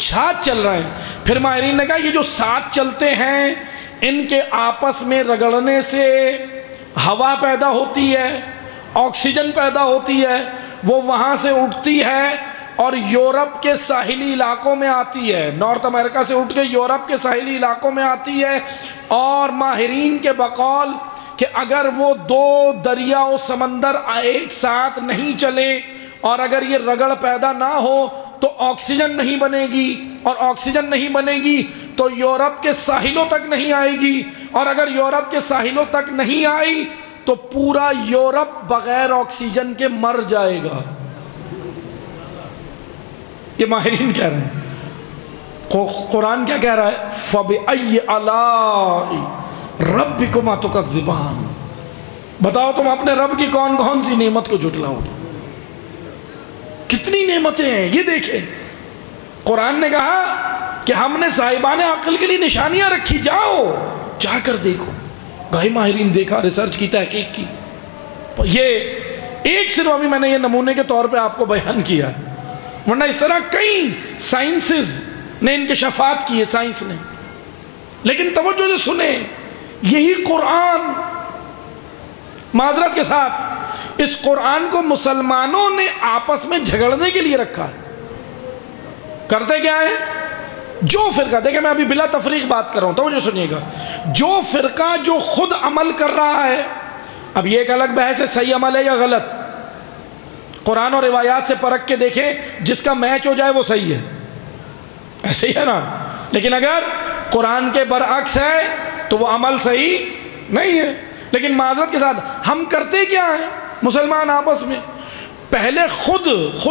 ساتھ چل رہے ہیں۔ پھر ماہرین نے کہا یہ جو ساتھ چلتے ہیں، ان کے آپس میں رگڑنے سے ہوا پیدا ہوتی ہے، آکسیجن پیدا ہوتی ہے، وہ وہاں سے اٹھتی ہے اور یورپ کے ساحلی علاقوں میں آتی ہے، نارتھ امریکہ سے اٹھ کے یورپ کے ساحلی علاقوں میں آتی ہے۔ اور ماہرین کے بقول کہ اگر وہ دو دریا و سمندر ایک ساتھ نہیں چلیں اور اگر یہ رگڑ پیدا نہ ہو تو آکسیجن نہیں بنے گی، اور آکسیجن نہیں بنے گی تو یورپ کے ساحلوں تک نہیں آئے گی، اور اگر یورپ کے ساحلوں تک نہیں آئی تو پورا یورپ بغیر آکسیجن کے مر جائے گا۔ یہ ماہرین کہہ رہے ہیں۔ قرآن کیا کہہ رہا ہے؟ فَبِأَيِّ آلَاءِ رَبِّكُمَا تُكَذِّبَانِ، بتاؤ تم اپنے رب کی کون کون سی نعمت کو جھٹلاؤ گے؟ کتنی نعمتیں ہیں یہ دیکھیں۔ قرآن نے کہا کہ ہم نے صاحبان عقل کے لیے نشانیاں رکھی، جاؤ جا کر دیکھو۔ گاہی ماہرین دیکھا، ریسرچ کی، تحقیق کی۔ یہ ایک صرف ابھی میں نے یہ نمونے کے طور پہ آپ کو بیان کیا ہے، ورنہ اس طرح کئی سائنسز نے انکشافات کیے، سائنس نے۔ لیکن توجہ سے سنیں، یہی قرآن معذرت کے ساتھ اس قرآن کو مسلمانوں نے آپس میں جھگڑنے کے لیے رکھا ہے۔ کرتے کیا ہے؟ جو فرقہ، دیکھیں میں ابھی بلا تفریق بات کر رہا ہوں، توجہ سنیے گا، جو فرقہ جو خود عمل کر رہا ہے، اب یہ ایک الگ بحث ہے صحیح عمل ہے یا غلط، قرآن اور روایات سے پرکھ کے دیکھیں، جس کا میچ ہو جائے وہ صحیح ہے، ایسے ہی ہے نا۔ لیکن اگر قرآن کے برعکس ہے تو وہ عمل صحیح نہیں ہے۔ لیکن معذرت کے ساتھ ہم کرتے کیا ہیں مسلمان آپس میں؟ پہلے خود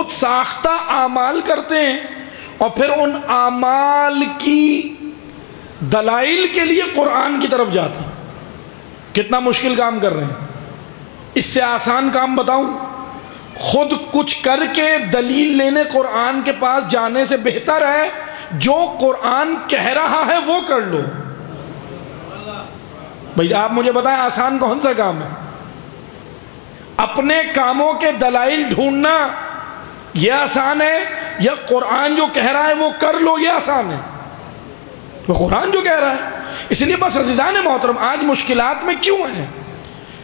ساختہ اعمال کرتے ہیں اور پھر ان اعمال کی دلائل کے لیے قرآن کی طرف جاتے ہیں۔ کتنا مشکل کام کر رہے ہیں۔ اس سے آسان کام بتاؤں، خود کچھ کر کے دلیل لینے قرآن کے پاس جانے سے بہتر ہے جو قرآن کہہ رہا ہے وہ کر لو۔ بھئی آپ مجھے بتائیں آسان کون سا کام ہے؟ اپنے کاموں کے دلائل ڈھونڈنا یہ آسان ہے یا قرآن جو کہہ رہا ہے وہ کر لو یہ آسان ہے؟ وہ قرآن جو کہہ رہا ہے۔ اس لیے بس عزیزان محترم آج مشکلات میں کیوں ہیں؟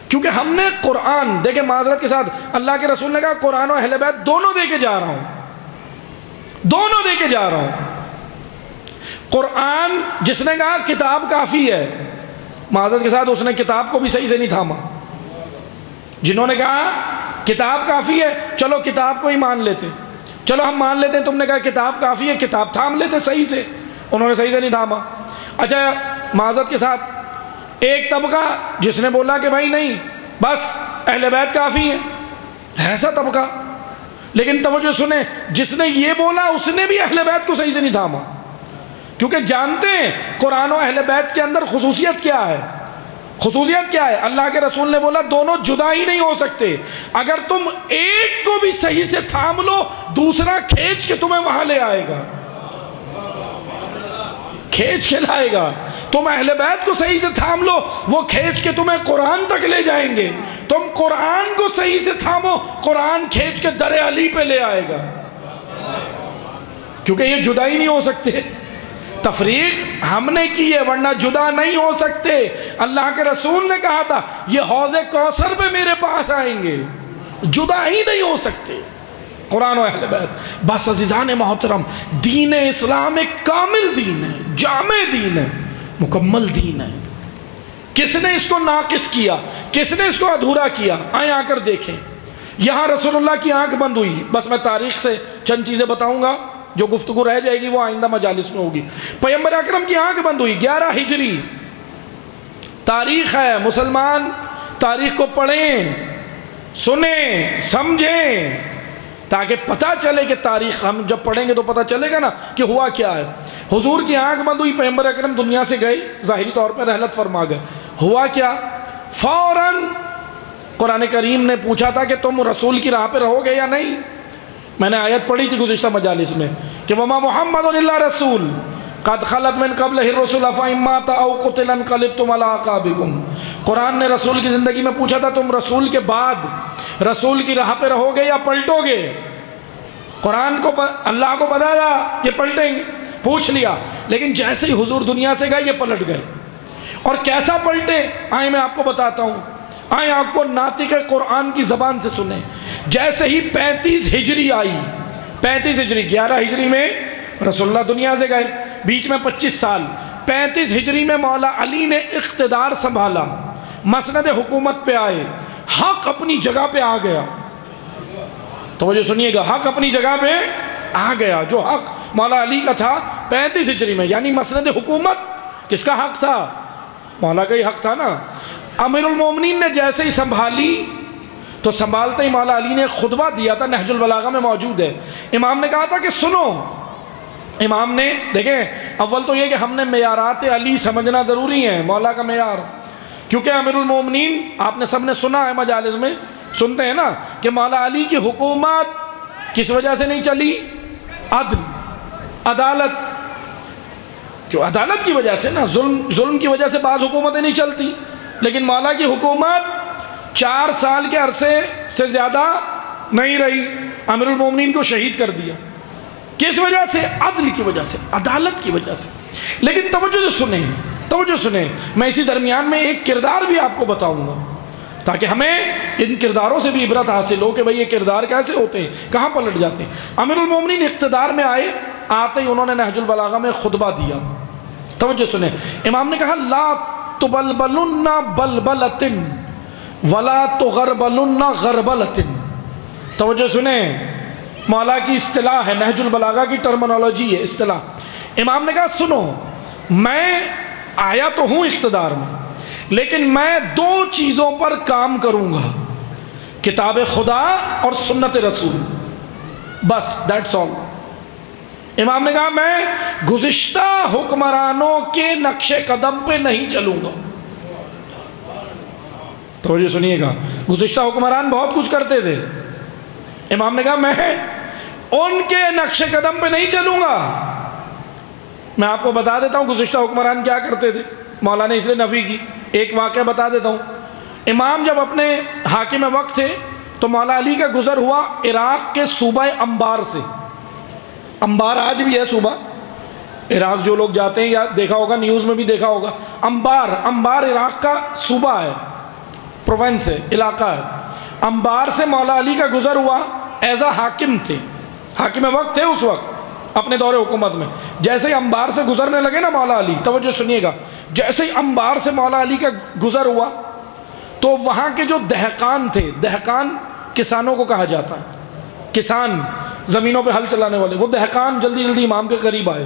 کیونکہ ہم نے قرآن، دیکھیں معذرت کے ساتھ اللہ کے رسول نے کہا قرآن و اہل بیت دونوں دے کے جا رہا ہوں، دونوں دے کے جا رہا ہوں۔ قرآن جس نے کہا کتاب کافی ہے، معذرت کے ساتھ اس نے کتاب کو بھی صحیح سے نہیں تھاما۔ جنہوں نے کہا کتاب کافی ہے، چلو کتاب کو ہی مان لیتے، چلو ہم مان لیتے ہیں تم نے کہا کتاب کافی ہے، کتاب تھام لیتے صحیح سے، انہوں نے صحیح سے نہیں تھاما۔ اچھا معذرت کے ساتھ ایک طبقہ جس نے بولا کہ بھائی نہیں بس اہل بیت کافی ہے، ایسا طبقہ۔ لیکن توجہ سنیں، جس نے یہ بولا اس نے بھی اہل بیت کو صحیح سے نہیں تھاما، کیونکہ جانتے ہیں قرآن و اہل بیت کے اندر خصوصیت کیا ہے۔ خصوصیت کیا ہے؟ اللہ کے رسول نے بولا دونوں جدا ہی نہیں ہو سکتے، اگر تم ایک کو بھی صحیح سے تھام لو دوسرا کھینچ کے تمہیں وہاں لے آئے گا، کھینچ کے لائے گا۔ تم اہل بیت کو صحیح سے تھام لو وہ کھینچ کے تمہیں قرآن تک لے جائیں گے، تم قرآن کو صحیح سے تھامو قرآن کھینچ کے در علی پہ لے آئے گا، کیونکہ یہ جدا ہی نہیں ہو سکتے۔ تفریق ہم نے کی ہے ورنہ جدا نہیں ہو سکتے۔ اللہ کے رسول نے کہا تھا یہ حوض کوثر پہ میرے پاس آئیں گے، جدا ہی نہیں ہو سکتے قرآن و اہل بیت۔ بس عزیزان محترم دین اسلام ایک کامل دین ہے، جامع دین ہے، مکمل دین ہے۔ کس نے اس کو ناقص کیا؟ کس نے اس کو ادھورا کیا؟ آئیں آ کر دیکھیں۔ یہاں رسول اللہ کی آنکھ بند ہوئی، بس میں تاریخ سے چند چیزیں بتاؤں گا، جو گفتگو رہ جائے گی وہ آئندہ مجالس میں ہوگی۔ پیغمبر اکرم کی آنکھ بند ہوئی 11 ہجری، تاریخ ہے، مسلمان تاریخ کو پڑھیں، سنیں، سمجھیں، تاکہ پتہ چلے کہ تاریخ ہم جب پڑھیں گے تو پتہ چلے گا نا کہ ہوا کیا ہے۔ حضور کی آنکھ بند ہوئی، پیغمبر اکرم دنیا سے گئے، ظاہری طور پر رحلت فرما گئے۔ ہوا کیا؟ فوراً قرآن کریم نے پوچھا تھا کہ تم رسول کی راہ پہ رہو گے یا نہیں؟ میں نے آیت پڑھی تھی گزشتہ مجالس میں کہ وَمَا مُحَمَّدٌ إِلَّا رَسُولٌ قَدْ خَلَتْ مِن قَبْلِهِ الرُّسُلُ أَفَإِن مَّاتَ أَوْ قُتِلَ انقلبتم عَلَىٰ أَعْقَابِكُمْ۔ قرآن نے رسول کی زندگی میں پوچھا تھا تم رسول کے بعد رسول کی راہ پہ رہو گے یا پلٹو گے؟ قرآن کو اللہ کو بتایا یہ پلٹیں گے، پوچھ لیا، لیکن جیسے ہی حضور دنیا سے گئے یہ پلٹ گئے۔ اور کیسا پلٹے؟ آئیں میں آپ کو بتاتا ہوں، آئیں آپ کو ناطق قرآن کی زبان سے سنیں۔ جیسے ہی 35 ہجری آئی، 35 ہجری 11 ہجری میں رسول اللہ دنیا سے گئے، بیچ میں 25 سال، 35 ہجری میں مولا علی نے اقتدار سنبھالا، مسند حکومت پہ آئے، حق اپنی جگہ پہ آ گیا۔ توجہ سنیے گا، حق اپنی جگہ پہ آ گیا۔ جو حق مولا علی کا تھا 35 ہجری میں، یعنی مسند حکومت کس کا حق تھا؟ مولا کا ہی حق تھا نا۔ امیر المومنین نے جیسے ہی سنبھالی تو سنبھالتے ہی مولا علی نے خطبہ دیا تھا، نہج البلاغہ میں موجود ہے۔ امام نے کہا تھا کہ سنو، امام نے دیکھیں اول تو یہ کہ ہم نے معیارات علی سمجھنا ضروری ہے، مولا کا معیار، کیونکہ امیر المومنین آپ نے سب نے سنا ہے مجالس میں سنتے ہیں نا کہ مولا علی کی حکومت کس وجہ سے نہیں چلی؟ عدل، عدالت، جو عدالت کی وجہ سے نا، ظلم کی وجہ سے بعض حکومتیں نہیں چلتی، لیکن مولا کی حکومت 4 سال کے عرصے سے زیادہ نہیں رہی، امیر المومنین کو شہید کر دیا۔ کس وجہ سے؟ عدل کی وجہ سے، عدالت کی وجہ سے۔ لیکن توجہ سے سنیں، توجہ سنیں، میں اسی درمیان میں ایک کردار بھی آپ کو بتاؤں گا۔ تاکہ ہمیں ان کرداروں سے بھی عبرت حاصل ہو کہ بھئی یہ کردار کیسے ہوتے ہیں، کہاں پلٹ جاتے ہیں۔ امیر المومنین اقتدار میں آئے، آتے ہی انہوں نے نہج البلاغہ میں خطبہ دیا۔ توجہ سنیں، امام نے کہا لا تبلبلن بلبلۃ ولا تغربلن غربلۃ۔ توجہ سنیں، مولا کی اصطلاح ہے، نہج البلاغہ کی ٹرمنالوجی ہے، اصطلاح۔ امام نے کہا سنو، میں آیا تو ہوں اقتدار میں، لیکن میں دو چیزوں پر کام کروں گا، کتاب خدا اور سنت رسول، بس دیٹس آل۔ امام نے کہا میں گزشتہ حکمرانوں کے نقش قدم پہ نہیں چلوں گا۔ توجہ سنیے گا، گزشتہ حکمران بہت کچھ کرتے تھے، امام نے کہا میں ان کے نقش قدم پہ نہیں چلوں گا۔ میں آپ کو بتا دیتا ہوں گزشتہ حکمران کیا کرتے تھے، مولا نے اس لیے نفی کی، ایک واقعہ بتا دیتا ہوں۔ امام جب اپنے حاکم وقت تھے تو مولا علی کا گزر ہوا عراق کے صوبہ انبار سے۔ انبار آج بھی ہے صوبہ عراق، جو لوگ جاتے ہیں یا دیکھا ہوگا نیوز میں بھی دیکھا ہوگا، انبار عراق کا صوبہ ہے، پروونس ہے، علاقہ ہے۔ انبار سے مولا علی کا گزر ہوا، ایز اے حاکم تھے، حاکم وقت تھے اس وقت اپنے دور حکومت میں۔ جیسے ہی انبار سے گزرنے لگے نا مولا علی، توجہ سنیے گا، جیسے ہی انبار سے مولا علی کا گزر ہوا تو وہاں کے جو دہقان تھے، دہقان کسانوں کو کہا جاتا ہے، کسان زمینوں پہ ہل چلانے والے، وہ دہقان جلدی جلدی امام کے قریب آئے۔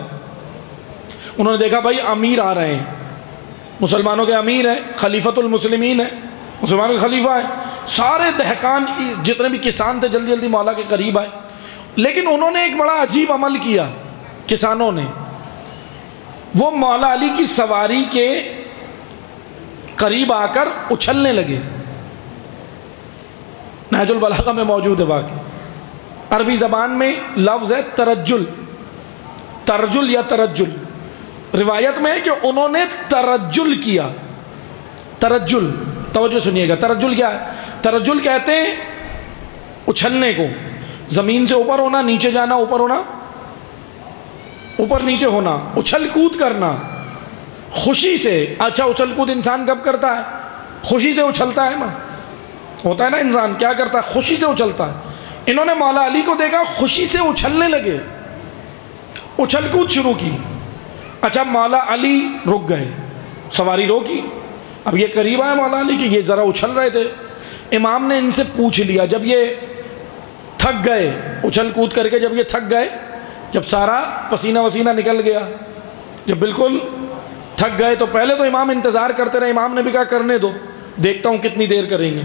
انہوں نے دیکھا بھائی امیر آ رہے ہیں، مسلمانوں کے امیر ہیں، خلیفۃ المسلمین ہیں، مسلمانوں کے خلیفہ ہیں، سارے دہقان جتنے بھی کسان تھے جلدی جلدی مولا کے قریب آئے۔ لیکن انہوں نے ایک بڑا عجیب عمل کیا، کسانوں نے، وہ مولا علی کی سواری کے قریب آ کر اچھلنے لگے۔ نہج البلاغہ میں موجود ہے واقعہ، عربی زبان میں لفظ ہے ترجل، ترجل یا ترجل۔ روایت میں ہے کہ انہوں نے ترجل کیا، ترجل، توجہ سنیے گا، ترجل کیا ہے؟ ترجل کہتے ہیں اچھلنے کو، زمین سے اوپر ہونا، نیچے جانا، اوپر ہونا، اوپر نیچے ہونا، اچھل کود کرنا خوشی سے۔ اچھا اچھل کود انسان کب کرتا ہے؟ خوشی سے اچھلتا ہے نا، ہوتا ہے نا انسان کیا کرتا ہے؟ خوشی سے اچھلتا ہے۔ انہوں نے مولا علی کو دیکھا خوشی سے اچھلنے لگے، اچھل کود شروع کی۔ اچھا مولا علی رک گئے، سواری روکی، اب یہ قریب آئے مولا علی کہ یہ ذرا اچھل رہے تھے۔ امام نے ان سے پوچھ لیا، جب یہ تھک گئے اچھل کود کر کے، جب یہ تھک گئے، جب سارا پسینہ وسینہ نکل گیا، جب بالکل تھک گئے، تو پہلے تو امام انتظار کرتے رہے۔ امام نے بھی کہا کرنے دو، دیکھتا ہوں کتنی دیر کریں گے،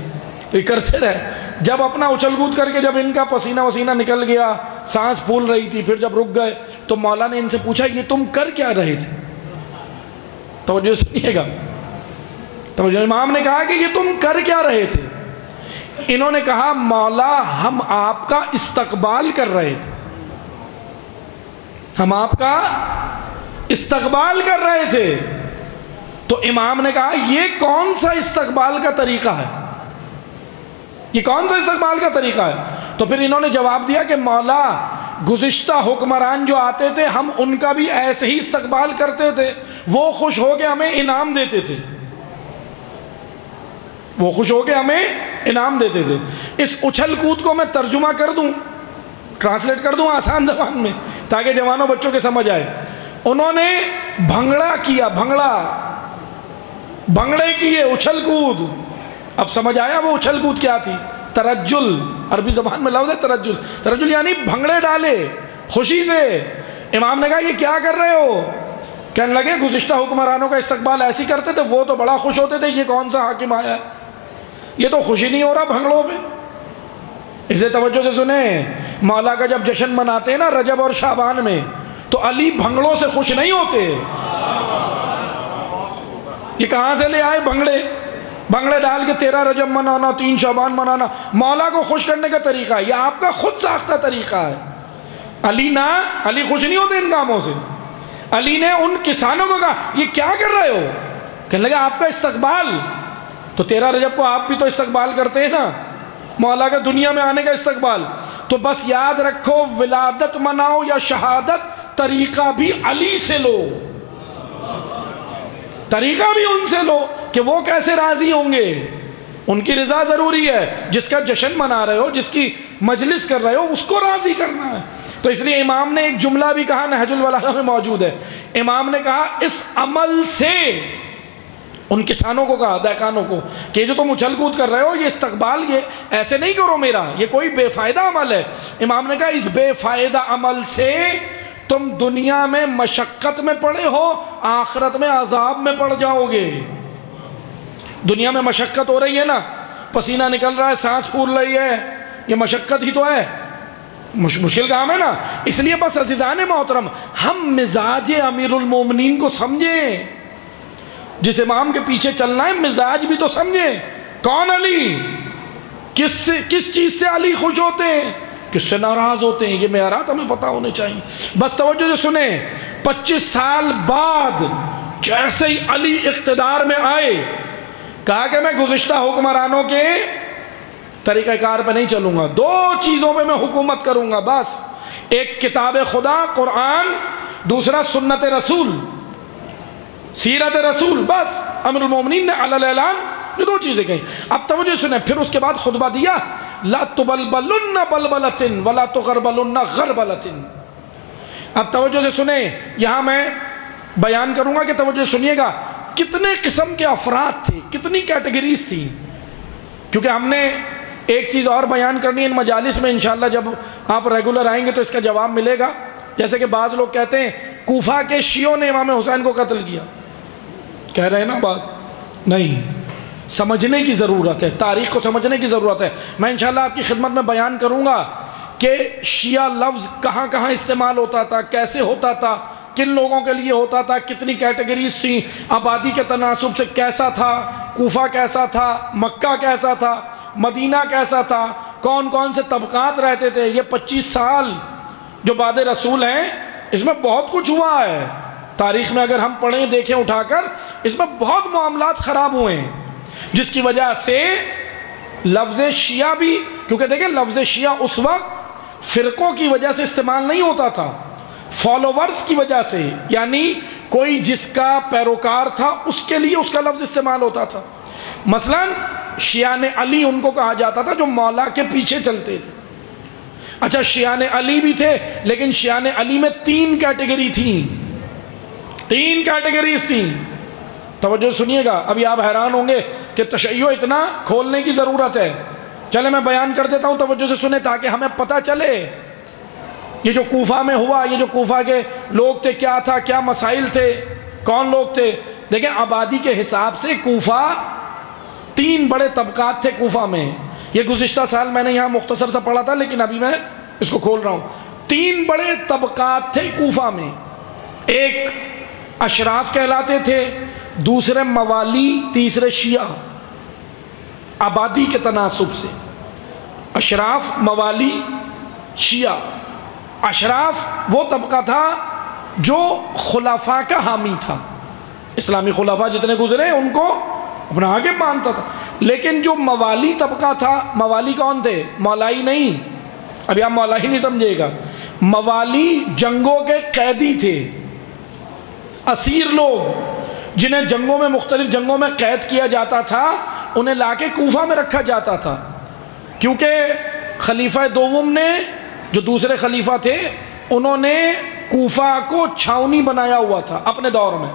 تو یہ کرتے رہے۔ جب اپنا اچھل کود کر کے جب ان کا پسینہ وسینہ نکل گیا، سانس پھول رہی تھی، پھر جب رک گئے تو مولا نے ان سے پوچھا یہ تم کر کیا رہے تھے؟ توجہ سنیے گا، توجہ، امام نے کہا کہ یہ تم کر کیا رہے تھے؟ انہوں نے کہا مولا ہم آپ کا استقبال کر رہے تھے، ہم آپ کا استقبال کر رہے تھے۔ تو امام نے کہا یہ کون سا استقبال کا طریقہ ہے، یہ کون سا استقبال کا طریقہ ہے؟ تو پھر انہوں نے جواب دیا کہ مولا گزشتہ حکمران جو آتے تھے ہم ان کا بھی ایسے ہی استقبال کرتے تھے، وہ خوش ہو کے ہمیں انعام دیتے تھے، وہ خوش ہو کے ہمیں انعام دیتے تھے۔ اس اچھل کود کو میں ترجمہ کر دوں، ٹرانسلیٹ کر دوں آسان زبان میں تاکہ جوانوں بچوں کے سمجھ آئے۔ انہوں نے بھنگڑا کیا، بھنگڑے کیے، اچھل کود۔ اب سمجھ آیا وہ اچھل کود کیا تھی؟ ترجل، عربی زبان میں لفظ ہے ترجل، ترجل یعنی بھنگڑے ڈالے خوشی سے۔ امام نے کہا یہ کیا کر رہے ہو؟ کہنے لگے گزشتہ حکمرانوں کا استقبال ایسی کرتے تھے، وہ تو بڑا خوش ہوتے تھے، یہ کون سا حاکم آیا ہے، یہ تو خوشی نہیں ہو رہا بھنگڑوں پہ۔ اسے توجہ سے سنیں، مولا کا جب جشن مناتے ہیں نا رجب اور شعبان میں، تو علی بھنگڑوں سے خوش نہیں ہوتے۔ یہ کہاں سے لے آئے بھنگڑے ڈال کے 13 رجب منانا، 3 شعبان منانا، مولا کو خوش کرنے کا طریقہ ہے، یہ آپ کا خود ساختہ طریقہ ہے۔ علی خوش نہیں ہوتے ان کاموں سے۔ علی نے ان کسانوں کو کہا یہ کیا کر رہے ہو؟ کہنے لگا آپ کا استقبال، تو 13 رجب کو آپ بھی تو استقبال کرتے ہیں نا، مولا کا دنیا میں آنے کا استقبال۔ تو بس یاد رکھو ولادت مناؤ یا شہادت، طریقہ بھی علی سے لو، طریقہ بھی ان سے لو کہ وہ کیسے راضی ہوں گے۔ ان کی رضا ضروری ہے، جس کا جشن منا رہے ہو، جس کی مجلس کر رہے ہو، اس کو راضی کرنا ہے۔ تو اس لیے امام نے ایک جملہ بھی کہا، نہج البلاغہ میں موجود ہے، امام نے کہا اس عمل سے، ان کسانوں کو کہا، دہقانوں کو، کہ یہ جو تم اچھل کود کر رہے ہو، یہ استقبال، یہ ایسے نہیں کرو میرا، یہ کوئی بے فائدہ عمل ہے۔ امام نے کہا اس بے فائدہ عمل سے تم دنیا میں مشقت میں پڑے ہو، آخرت میں عذاب میں پڑ جاؤ گے۔ دنیا میں مشقت ہو رہی ہے نا، پسینہ نکل رہا ہے، سانس پھول رہی ہے، یہ مشقت ہی تو ہے، مشکل کام ہے نا۔ اس لیے بس عزیزان محترم، ہم مزاج امیر المومنین کو سمجھیں، جس امام کے پیچھے چلنا ہے مزاج بھی تو سمجھیں۔ کون علی؟ کس چیز سے علی خوش ہوتے ہیں، کس سے ناراض ہوتے ہیں، یہ معیارات ہمیں پتہ ہونے چاہیے۔ بس توجہ سے سنیں، 25 سال بعد جیسے ہی علی اقتدار میں آئے، کہا کہ میں گزشتہ حکمرانوں کے طریقہ کار پہ نہیں چلوں گا، 2 چیزوں پہ میں حکومت کروں گا بس، ایک کتاب خدا قرآن، دوسرا سنت رسول، سیرت رسول، بس۔ امیر المومنین نے علی الاعلان یہ 2 چیزیں کہیں۔ اب توجہ سنیں، پھر اس کے بعد خطبہ دیا، لا تبلبلن بلبلۃ ولا تغربلن غربلۃ۔ اب توجہ سے سنیں، یہاں میں بیان کروں گا کہ توجہ سنیے گا، کتنے قسم کے افراد تھے، کتنی کیٹیگریز تھی، کیونکہ ہم نے ایک چیز اور بیان کرنی ہے ان مجالس میں، انشاءاللہ جب آپ ریگولر آئیں گے تو اس کا جواب ملے گا۔ جیسے کہ بعض لوگ کہتے ہیں کوفہ کے شیعوں نے امام حسین کو قتل کیا، کہہ رہے ہیں نا بعض، نہیں، سمجھنے کی ضرورت ہے، تاریخ کو سمجھنے کی ضرورت ہے۔ میں انشاءاللہ آپ کی خدمت میں بیان کروں گا کہ شیعہ لفظ کہاں کہاں استعمال ہوتا تھا، کیسے ہوتا تھا، کن لوگوں کے لیے ہوتا تھا، کتنی کیٹیگریز تھیں، آبادی کے تناسب سے کیسا تھا، کوفہ کیسا تھا، مکہ کیسا تھا، مدینہ کیسا تھا، کون کون سے طبقات رہتے تھے۔ یہ 25 سال جو بعد رسول ہیں، اس میں بہت کچھ ہوا ہے تاریخ میں، اگر ہم پڑھیں دیکھیں اٹھا کر، اس میں بہت معاملات خراب ہوئے ہیں، جس کی وجہ سے لفظ شیعہ بھی، کیونکہ دیکھیں لفظ شیعہ اس وقت فرقوں کی وجہ سے استعمال نہیں ہوتا تھا، فالوورز کی وجہ سے، یعنی کوئی جس کا پیروکار تھا اس کے لیے اس کا لفظ استعمال ہوتا تھا۔ مثلا شیعان علی ان کو کہا جاتا تھا جو مولا کے پیچھے چلتے تھے۔ اچھا شیعان علی بھی تھے، لیکن شیعان علی میں 3 کیٹیگری تھیں، 3 کیٹیگریز تھیں۔ توجہ سنیے گا، ابھی آپ حیران ہوں گے کہ تشیع اتنا کھولنے کی ضرورت ہے، چلے میں بیان کر دیتا ہوں، توجہ سے سنیں تاکہ ہمیں پتہ چلے یہ جو کوفہ میں ہوا، یہ جو کوفہ کے لوگ تھے، کیا تھا، کیا مسائل تھے، کون لوگ تھے۔ دیکھیں آبادی کے حساب سے کوفہ 3 بڑے طبقات تھے کوفہ میں، یہ گزشتہ سال میں نے یہاں مختصر سا پڑھا تھا، لیکن ابھی میں اس کو کھول رہا ہوں۔ 3 بڑے طبقات تھے کوفہ میں، ایک اشراف کہلاتے تھے، دوسرے موالی، تیسرے شیعہ، آبادی کے تناسب سے اشراف، موالی، شیعہ۔ اشراف وہ طبقہ تھا جو خلفاء کا حامی تھا، اسلامی خلفاء جتنے گزرے ان کو اپنا آگے مانتا تھا۔ لیکن جو موالی طبقہ تھا، موالی کون تھے؟ مولائی نہیں، ابھی آپ مولائی نہیں سمجھے گا، موالی جنگوں کے قیدی تھے، اسیر لوگ جنہیں جنگوں میں، مختلف جنگوں میں قید کیا جاتا تھا، انہیں لا کے کوفہ میں رکھا جاتا تھا، کیونکہ خلیفہ دوم نے، جو دوسرے خلیفہ تھے، انہوں نے کوفہ کو چھاونی بنایا ہوا تھا اپنے دور میں،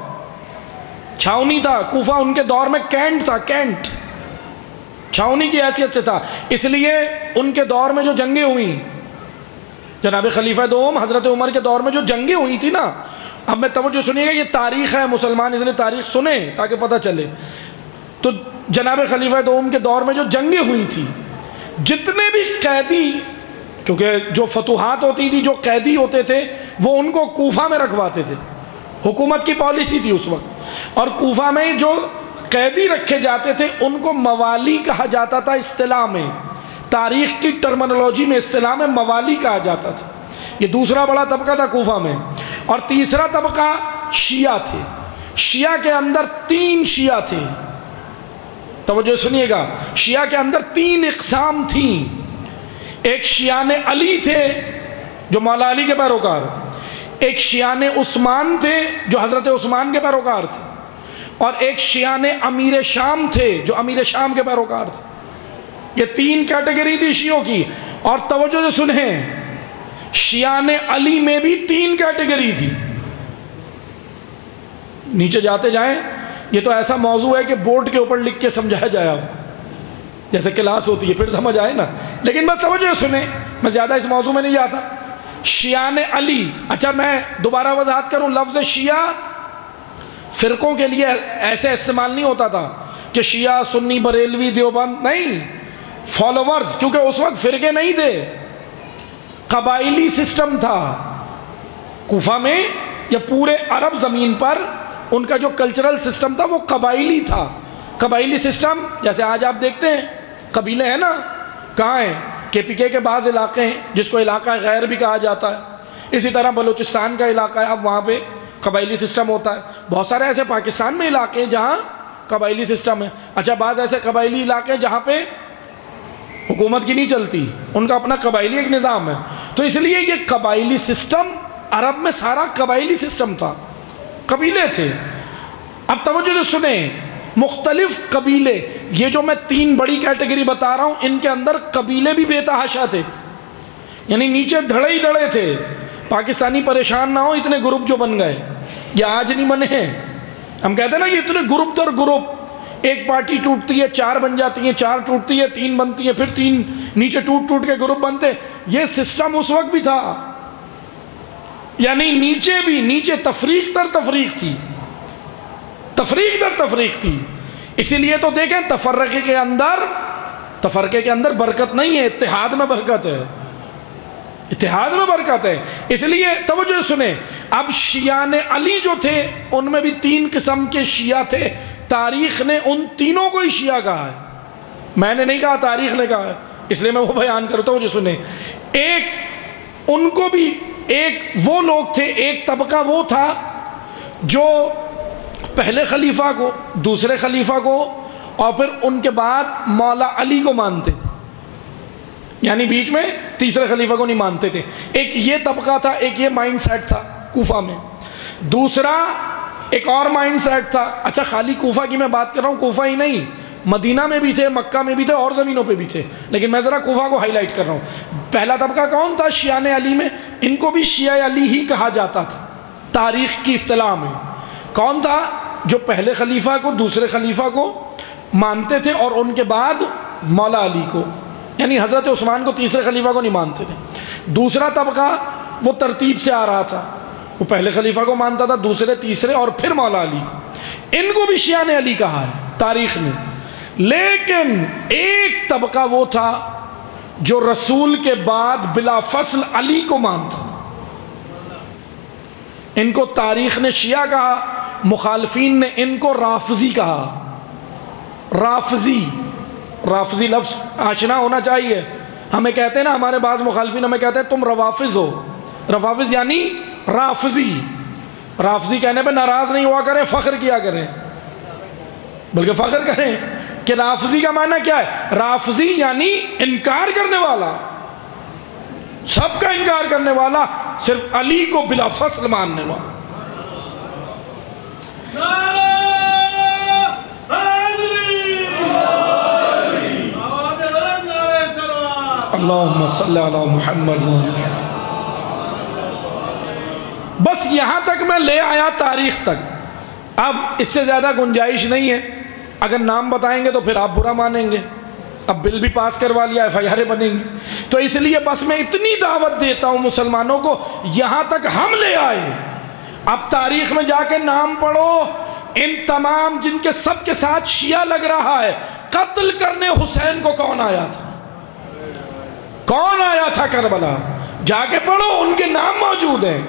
چھاونی تھا کوفہ، ان کے دور میں کینٹ تھا، کینٹ چھاونی کی حیثیت سے تھا۔ اس لیے ان کے دور میں جو جنگیں ہوئیں، جناب خلیفہ دوم حضرت عمر کے دور میں جو جنگیں ہوئی تھی نا، اب میں توجہ سنیے گا، یہ تاریخ ہے مسلمان، اس لیے تاریخ سنیں تاکہ پتہ چلے۔ تو جناب خلیفہ دوم کے دور میں جو جنگیں ہوئی تھی، جتنے بھی قیدی، کیونکہ جو فتوحات ہوتی تھی، جو قیدی ہوتے تھے وہ ان کو کوفہ میں رکھواتے تھے، حکومت کی پالیسی تھی اس وقت، اور کوفہ میں جو قیدی رکھے جاتے تھے ان کو موالی کہا جاتا تھا، اصطلاح میں، تاریخ کی ٹرمنالوجی میں اصطلاح میں موالی کہا جاتا تھا۔ یہ دوسرا بڑا طبقہ تھا کوفہ میں۔ اور تیسرا طبقہ شیعہ تھے، شیعہ کے اندر 3 شیعہ تھے، توجہ سنیے گا، شیعہ کے اندر 3 اقسام تھیں۔ ایک شیعان علی تھے جو مولا علی کے پیروکار، ایک شیعان عثمان تھے جو حضرت عثمان کے پیروکار تھے، اور ایک شیعان امیر شام تھے جو امیر شام کے پیروکار تھے. یہ 3 کیٹیگری تھی شیعوں کی. اور توجہ سے سنیں، شیعان علی میں بھی 3 کیٹیگری تھی. نیچے جاتے جائیں، یہ تو ایسا موضوع ہے کہ بورڈ کے اوپر لکھ کے سمجھایا جائے آپ کو، جیسے کلاس ہوتی ہے پھر سمجھ آئے نا، لیکن بس توجہ سنیں، میں زیادہ اس موضوع میں نہیں جاتا. شیعان علی، اچھا میں دوبارہ وضاحت کروں، لفظ شیعہ فرقوں کے لیے ایسے استعمال نہیں ہوتا تھا کہ شیعہ سنی بریلوی دیوبند، نہیں، فالوورز، کیونکہ اس وقت فرقے نہیں تھے، قبائلی سسٹم تھا. کوفہ میں یا پورے عرب زمین پر ان کا جو کلچرل سسٹم تھا وہ قبائلی تھا. قبائلی سسٹم جیسے آج آپ دیکھتے ہیں قبیلے ہیں نا، کہاں ہیں؟ KPK کے بعض علاقے ہیں جس کو علاقہ غیر بھی کہا جاتا ہے. اسی طرح بلوچستان کا علاقہ ہے، اب وہاں پہ قبائلی سسٹم ہوتا ہے. بہت سارے ایسے پاکستان میں علاقے ہیں جہاں قبائلی سسٹم ہے. اچھا بعض ایسے قبائلی علاقے ہیں جہاں پہ حکومت کی نہیں چلتی، ان کا اپنا قبائلی ایک نظام ہے. تو اس لیے یہ قبائلی سسٹم، عرب میں سارا قبائلی سسٹم تھا، قبیلے تھے. اب توجہ سے سنیں، مختلف قبیلے، یہ جو میں 3 بڑی کیٹیگری بتا رہا ہوں ان کے اندر قبیلے بھی بے تحاشا تھے، یعنی نیچے دھڑے ہی دھڑے تھے. پاکستانی پریشان نہ ہو اتنے گروپ جو بن گئے، یہ آج نہیں بنے ہیں. ہم کہتے ہیں نا یہ اتنے گروپ در گروپ، ایک پارٹی ٹوٹتی ہے 4 بن جاتی ہیں، 4 ٹوٹتی ہے 3 بنتی ہیں، پھر 3 نیچے ٹوٹ ٹوٹ کے گروپ بنتے. یہ سسٹم اس وقت بھی تھا، یعنی نیچے تفریق در تفریق تھی، تفریق در تفریق تھی. اسی لیے تو دیکھیں تفرقے کے اندر برکت نہیں ہے، اتحاد میں برکت ہے، اتحاد میں برکت ہے. اس لیے توجہ سنیں، اب شیعان علی جو تھے ان میں بھی 3 قسم کے شیعہ تھے. تاریخ نے ان تینوں کو ہی شیعہ کہا ہے، میں نے نہیں کہا، تاریخ نے کہا ہے، اس لیے میں وہ بیان کرتا ہوں جو سنیں. ایک ان کو بھی ایک وہ لوگ تھے، ایک طبقہ وہ تھا جو پہلے خلیفہ کو، دوسرے خلیفہ کو اور پھر ان کے بعد مولا علی کو مانتے تھے، یعنی بیچ میں تیسرے خلیفہ کو نہیں مانتے تھے. ایک یہ طبقہ تھا، ایک یہ مائنڈ سیٹ تھا کوفہ میں. دوسرا ایک اور مائنڈ سیٹ تھا، اچھا خالی کوفہ کی میں بات کر رہا ہوں، کوفہ ہی نہیں، مدینہ میں بھی تھے، مکہ میں بھی تھے، اور زمینوں پہ بھی تھے، لیکن میں ذرا کوفہ کو ہائی لائٹ کر رہا ہوں. پہلا طبقہ کون تھا؟ شیعان علی میں، ان کو بھی شیعہ علی ہی کہا جاتا تھا تاریخ کی اصطلاح میں. کون تھا؟ جو پہلے خلیفہ کو، دوسرے خلیفہ کو مانتے تھے اور ان کے بعد مولا علی کو، یعنی حضرت عثمان کو، تیسرے خلیفہ کو نہیں مانتے تھے. دوسرا طبقہ وہ ترتیب سے آ رہا تھا، وہ پہلے خلیفہ کو مانتا تھا، دوسرے، تیسرے اور پھر مولا علی کو. ان کو بھی شیعان علی کہا ہے تاریخ نے. لیکن ایک طبقہ وہ تھا جو رسول کے بعد بلا فصل علی کو مانتا تھا، ان کو تاریخ نے شیعہ کہا، مخالفین نے ان کو رافضی کہا. رافضی لفظ آشنا ہونا چاہیے. ہمیں کہتے ہیں نا، ہمارے بعض مخالفین ہمیں کہتے ہیں تم روافض ہو. روافض یعنی رافضی. رافضی کہنے پہ ناراض نہیں ہوا کریں، فخر کیا کریں، بلکہ فخر کریں کہ رافضی کا معنی کیا ہے. رافضی یعنی انکار کرنے والا، سب کا انکار کرنے والا، صرف علی کو بلا فصل ماننے والا. اللہم صلی علی محمد. بس یہاں تک میں لے آیا تاریخ تک. اب اس سے زیادہ گنجائش نہیں ہے، اگر نام بتائیں گے تو پھر آپ برا مانیں گے. اب بل بھی پاس کروا لیا، FIR بنیں گی. تو اس لیے بس میں اتنی دعوت دیتا ہوں مسلمانوں کو، یہاں تک ہم لے آئے. اب تاریخ میں جا کے نام پڑھو، ان تمام جن کے سب کے ساتھ شیعہ لگ رہا ہے، قتل کرنے حسین کو کون آیا تھا؟ کون آیا تھا کربلا؟ جا کے پڑھو، ان کے نام موجود ہیں،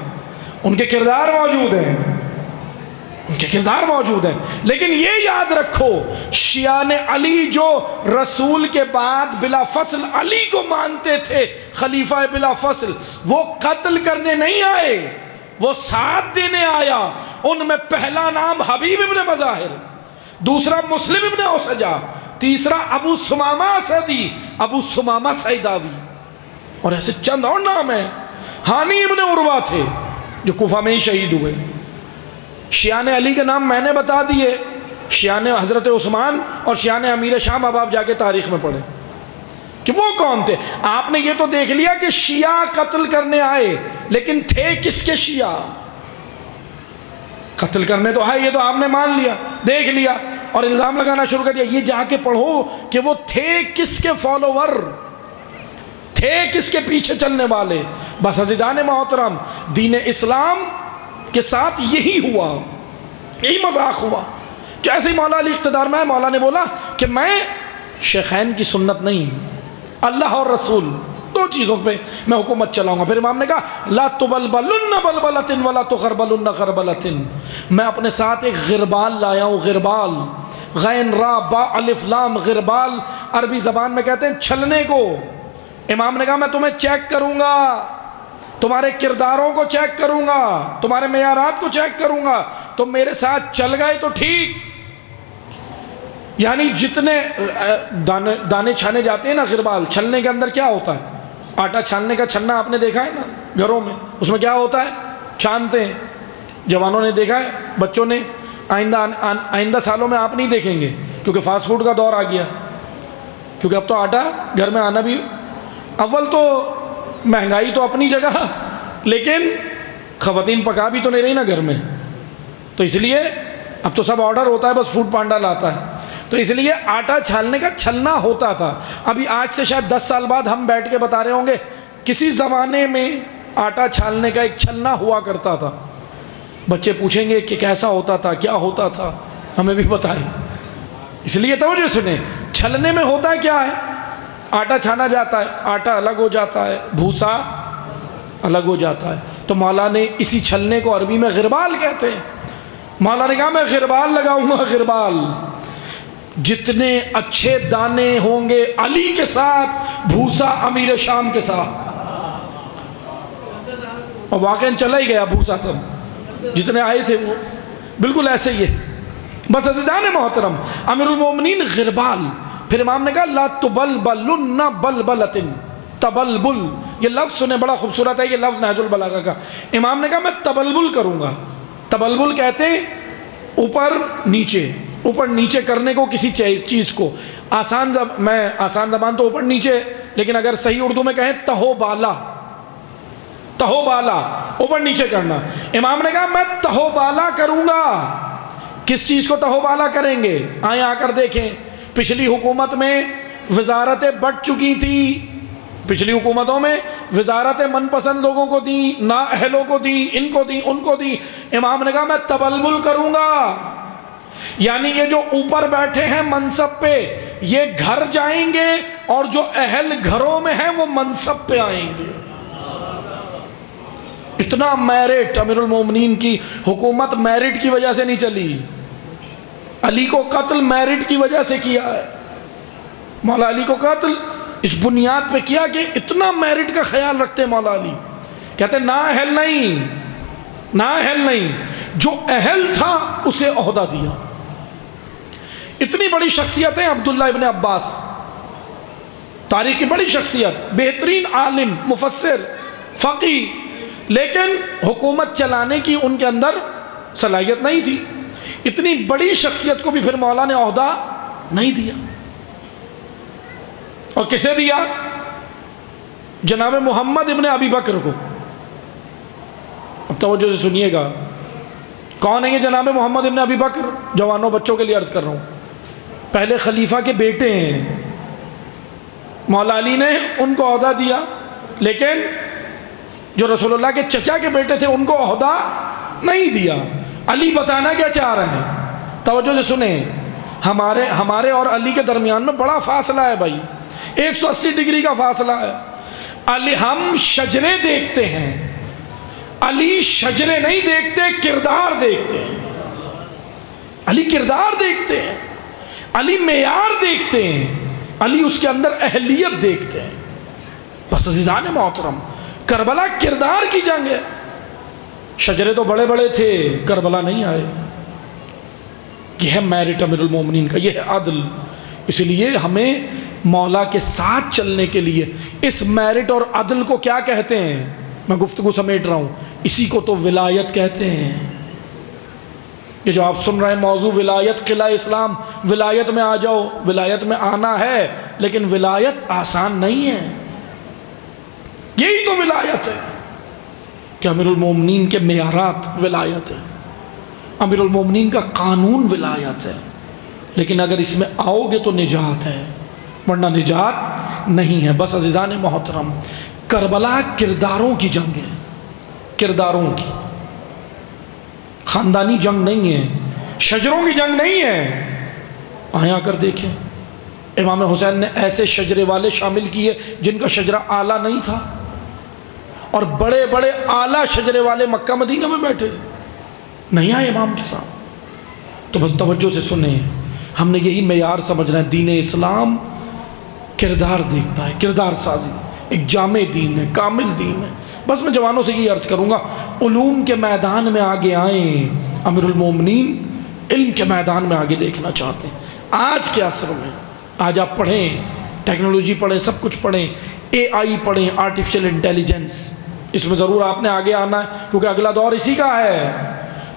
ان کے کردار موجود ہیں، ان کے کردار موجود ہیں. لیکن یہ یاد رکھو، شیعان علی جو رسول کے بعد بلا فصل علی کو مانتے تھے، خلیفہ بلا فصل، وہ قتل کرنے نہیں آئے، وہ ساتھ دینے آیا. ان میں پہلا نام حبیب ابن مظاہر، دوسرا مسلم ابن اوسجا، تیسرا ابو سمامہ اسدی، ابو سمامہ سیداوی، اور ایسے چند اور نام ہیں. ہانی ابن عروہ تھے جو کوفہ میں ہی شہید ہوئے. شیعان علی کے نام میں نے بتا دیے، شیعہ نے حضرت عثمان اور شیعہ نے امیر شام، اب آپ جا کے تاریخ میں پڑھیں کہ وہ کون تھے۔ آپ نے یہ تو دیکھ لیا کہ شیعہ قتل کرنے آئے، لیکن تھے کس کے شیعہ؟ قتل کرنے تو آئے، یہ تو آپ نے مان لیا، دیکھ لیا اور الزام لگانا شروع کر دیا۔ یہ جا کے پڑھو کہ وہ تھے کس کے فالوور، تھے کس کے پیچھے چلنے والے۔ بس عزیزان محترم، دین اسلام کے ساتھ یہی ہوا، یہی مذاق ہوا کہ ایسے ہی مولا علی اقتدار میں ہے، مولا نے بولا کہ میں شیخین کی سنت نہیں، اللہ اور رسول دو چیزوں پہ میں حکومت چلاؤں گا۔ پھر امام نے کہا لا تبلبلن بلبلۃ ولا تخربلن خربلۃ، میں اپنے ساتھ ایک غربال لایا ہوں، غربال، غین را با الف لام، غربال عربی زبان میں کہتے ہیں چھلنے کو۔ امام نے کہا میں تمہیں چیک کروں گا، تمہارے کرداروں کو چیک کروں گا، تمہارے معیارات کو چیک کروں گا، تم میرے ساتھ چل گئے تو ٹھیک۔ یعنی جتنے دانے چھانے جاتے ہیں نا، غربال چھلنے کے اندر کیا ہوتا ہے؟ آٹا چھاننے کا چھنا آپ نے دیکھا ہے نا گھروں میں، اس میں کیا ہوتا ہے؟ چھانتے ہیں۔ جوانوں نے دیکھا ہے، بچوں نے، آئندہ سالوں میں آپ نہیں دیکھیں گے کیونکہ فاسٹ فوڈ کا دور آ گیا، کیونکہ اب تو آٹا گھر میں آنا بھی، اول تو مہنگائی تو اپنی جگہ، لیکن خواتین پکا بھی تو نہیں رہی نا گھر میں، تو اس لیے اب تو سب آرڈر ہوتا ہے، بس فوڈ پانڈا لاتا ہے، تو اس لیے آٹا چھالنے کا چھلنا ہوتا تھا۔ ابھی آج سے شاید 10 سال بعد ہم بیٹھ کے بتا رہے ہوں گے کسی زمانے میں آٹا چھالنے کا ایک چھلنا ہوا کرتا تھا، بچے پوچھیں گے کہ کیسا ہوتا تھا، کیا ہوتا تھا، ہمیں بھی بتائیں۔ اس لیے توجہ سنیں، چھلنے میں ہوتا ہے کیا ہے؟ آٹا چھانا جاتا ہے، آٹا الگ ہو جاتا ہے، بھوسا الگ ہو جاتا ہے، تو مولا نے اسی چھلنے کو عربی میں غربال کہتے ہیں۔ مولا نے کہا میں غربال لگاؤں گا، غربال، جتنے اچھے دانے ہوں گے علی کے ساتھ، بھوسا امیر شام کے ساتھ، اور واقعاً چلا ہی گیا بھوسا، سب جتنے آئے تھے وہ بالکل ایسے ہی ہے۔ بس عزیزان محترم، امیر المومنین غربال۔ پھر امام نے کہا لا تبلبلن بلبلۃ، تبلبل یہ لفظ سنیں بڑا خوبصورت ہے، یہ لفظ نہج البلاغہ کا۔ امام نے کہا میں تبلبل کروں گا۔ تبلبل کہتے ہیں اوپر نیچے، اوپر نیچے کرنے کو کسی چیز کو، میں آسان زبان تو اوپر نیچے، لیکن اگر صحیح اردو میں کہیں تہو بالا، تہو بالا اوپر نیچے کرنا۔ امام نے کہا میں تہو بالا کروں گا۔ کس چیز کو تہو بالا کریں گے؟ آئیں آ کر دیکھیں، پچھلی حکومت میں وزارتیں بٹ چکی تھی، پچھلی حکومتوں میں وزارتیں من پسند لوگوں کو دیں، نااہلوں کو دیں، ان کو دیں، ان کو دیں۔ امام نے کہا میں تبلبل کروں گا، یعنی یہ جو اوپر بیٹھے ہیں منصب پہ، یہ گھر جائیں گے، اور جو اہل گھروں میں ہیں وہ منصب پہ آئیں گے۔ اتنا میرٹ، امیر المومنین کی حکومت میرٹ کی وجہ سے نہیں چلی، علی کو قتل میرٹ کی وجہ سے کیا ہے۔ مولا علی کو قتل اس بنیاد پہ کیا کہ اتنا میرٹ کا خیال رکھتے مولا علی، کہتے نااہل نہیں، نااہل نہیں، جو اہل تھا اسے عہدہ دیا۔ اتنی بڑی شخصیت ہے عبداللہ ابن عباس، تاریخ کی بڑی شخصیت، بہترین عالم، مفسر، فقی، لیکن حکومت چلانے کی ان کے اندر صلاحیت نہیں تھی۔ اتنی بڑی شخصیت کو بھی پھر مولا نے عہدہ نہیں دیا، اور کسے دیا؟ جناب محمد ابن ابی بکر کو۔ اب توجہ سے سنیے گا، کون ہے یہ جناب محمد ابن ابی بکر؟ جوانوں بچوں کے لیے عرض کر رہا ہوں، پہلے خلیفہ کے بیٹے ہیں، مولا علی نے ان کو عہدہ دیا، لیکن جو رسول اللہ کے چچا کے بیٹے تھے ان کو عہدہ نہیں دیا۔ علی بتانا کیا چاہ رہے ہیں؟ توجہ سے سنیں، ہمارے اور علی کے درمیان میں بڑا فاصلہ ہے بھائی، 180 ڈگری کا فاصلہ ہے۔ علی، ہم شجرے دیکھتے ہیں، علی شجرے نہیں دیکھتے، کردار دیکھتے ہیں۔ علی کردار دیکھتے ہیں، علی معیار دیکھتے ہیں، علی اس کے اندر اہلیت دیکھتے ہیں۔ بس عزیزان محترم، کربلا کردار کی جنگ ہے، شجرے تو بڑے بڑے تھے، کربلا نہیں آئے۔ یہ ہے میرٹ امیر المومنین کا، یہ ہے عدل۔ اس لیے ہمیں مولا کے ساتھ چلنے کے لیے اس میرٹ اور عدل کو کیا کہتے ہیں؟ میں گفتگو سمیٹ رہا ہوں، اسی کو تو ولایت کہتے ہیں۔ یہ جو آپ سن رہے ہیں موضوع ولایت، قلعہ اسلام، ولایت میں آ جاؤ، ولایت میں آنا ہے، لیکن ولایت آسان نہیں ہے۔ یہی تو ولایت ہے کہ امیر المومنین کے معیارات ولایت ہے، امیر المومنین کا قانون ولایت ہے، لیکن اگر اس میں آؤ گے تو نجات ہے، ورنہ نجات نہیں ہے۔ بس عزیزان محترم، کربلا کرداروں کی جنگ ہے، کرداروں کی، خاندانی جنگ نہیں ہے، شجروں کی جنگ نہیں ہے۔ آیا کر دیکھیں، امام حسین نے ایسے شجرے والے شامل کیے جن کا شجرہ اعلیٰ نہیں تھا، اور بڑے بڑے اعلیٰ شجرے والے مکہ مدینہ میں بیٹھے تھے، نہیں آئے امام کے ساتھ۔ تو بس توجہ سے سنیں، ہم نے یہی معیار سمجھنا ہے۔ دین اسلام کردار دیکھتا ہے، کردار سازی، ایک جامع دین ہے، کامل دین ہے۔ بس میں جوانوں سے یہ عرض کروں گا، علوم کے میدان میں آگے آئیں۔ امیر المومنین علم کے میدان میں آگے دیکھنا چاہتے ہیں۔ آج کے عصر میں، آج آپ پڑھیں، ٹیکنالوجی پڑھیں، سب کچھ پڑھیں، اے آئی پڑھیں، آرٹیفیشل انٹیلیجنس، اس میں ضرور آپ نے آگے آنا ہے، کیونکہ اگلا دور اسی کا ہے۔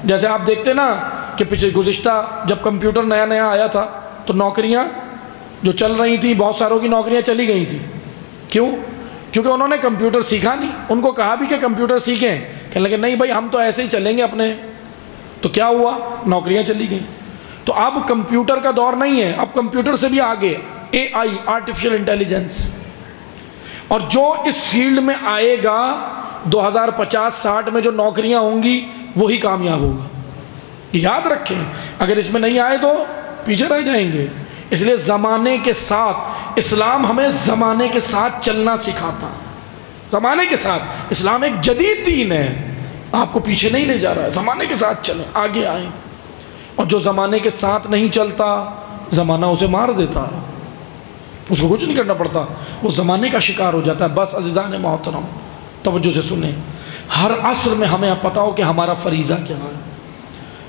جیسے آپ دیکھتے نا کہ پچھلے گزشتہ جب کمپیوٹر نیا نیا آیا تھا تو نوکریاں جو چل رہی تھیں، بہت ساروں کی نوکریاں چلی گئی تھیں۔ کیوں؟ کیونکہ انہوں نے کمپیوٹر سیکھا نہیں۔ ان کو کہا بھی کہ کمپیوٹر سیکھیں، کہنے لگے نہیں بھائی ہم تو ایسے ہی چلیں گے اپنے۔ تو کیا ہوا؟ نوکریاں چلی گئیں۔ تو اب کمپیوٹر کا دور نہیں ہے، اب کمپیوٹر سے بھی آگے اے آئی، آرٹیفیشل انٹیلیجنس، اور جو اس فیلڈ میں آئے گا 2050-60 میں جو نوکریاں ہوں گی وہی کامیاب ہوگا۔ یاد رکھیں، اگر اس میں نہیں آئے تو پیچھے رہ جائیں گے۔ اس لیے زمانے کے ساتھ اسلام ہمیں زمانے کے ساتھ چلنا سکھاتا ہے۔ زمانے کے ساتھ اسلام ایک جدید دین ہے، آپ کو پیچھے نہیں لے جا رہا ہے۔ زمانے کے ساتھ چلیں، آگے آئیں، اور جو زمانے کے ساتھ نہیں چلتا زمانہ اسے مار دیتا ہے، اس کو کچھ نہیں کرنا پڑتا، وہ زمانے کا شکار ہو جاتا ہے۔ بس عزیزان محترم توجہ سے سنیں، ہر عصر میں ہمیں پتہ ہو کہ ہمارا فریضہ کیا ہے۔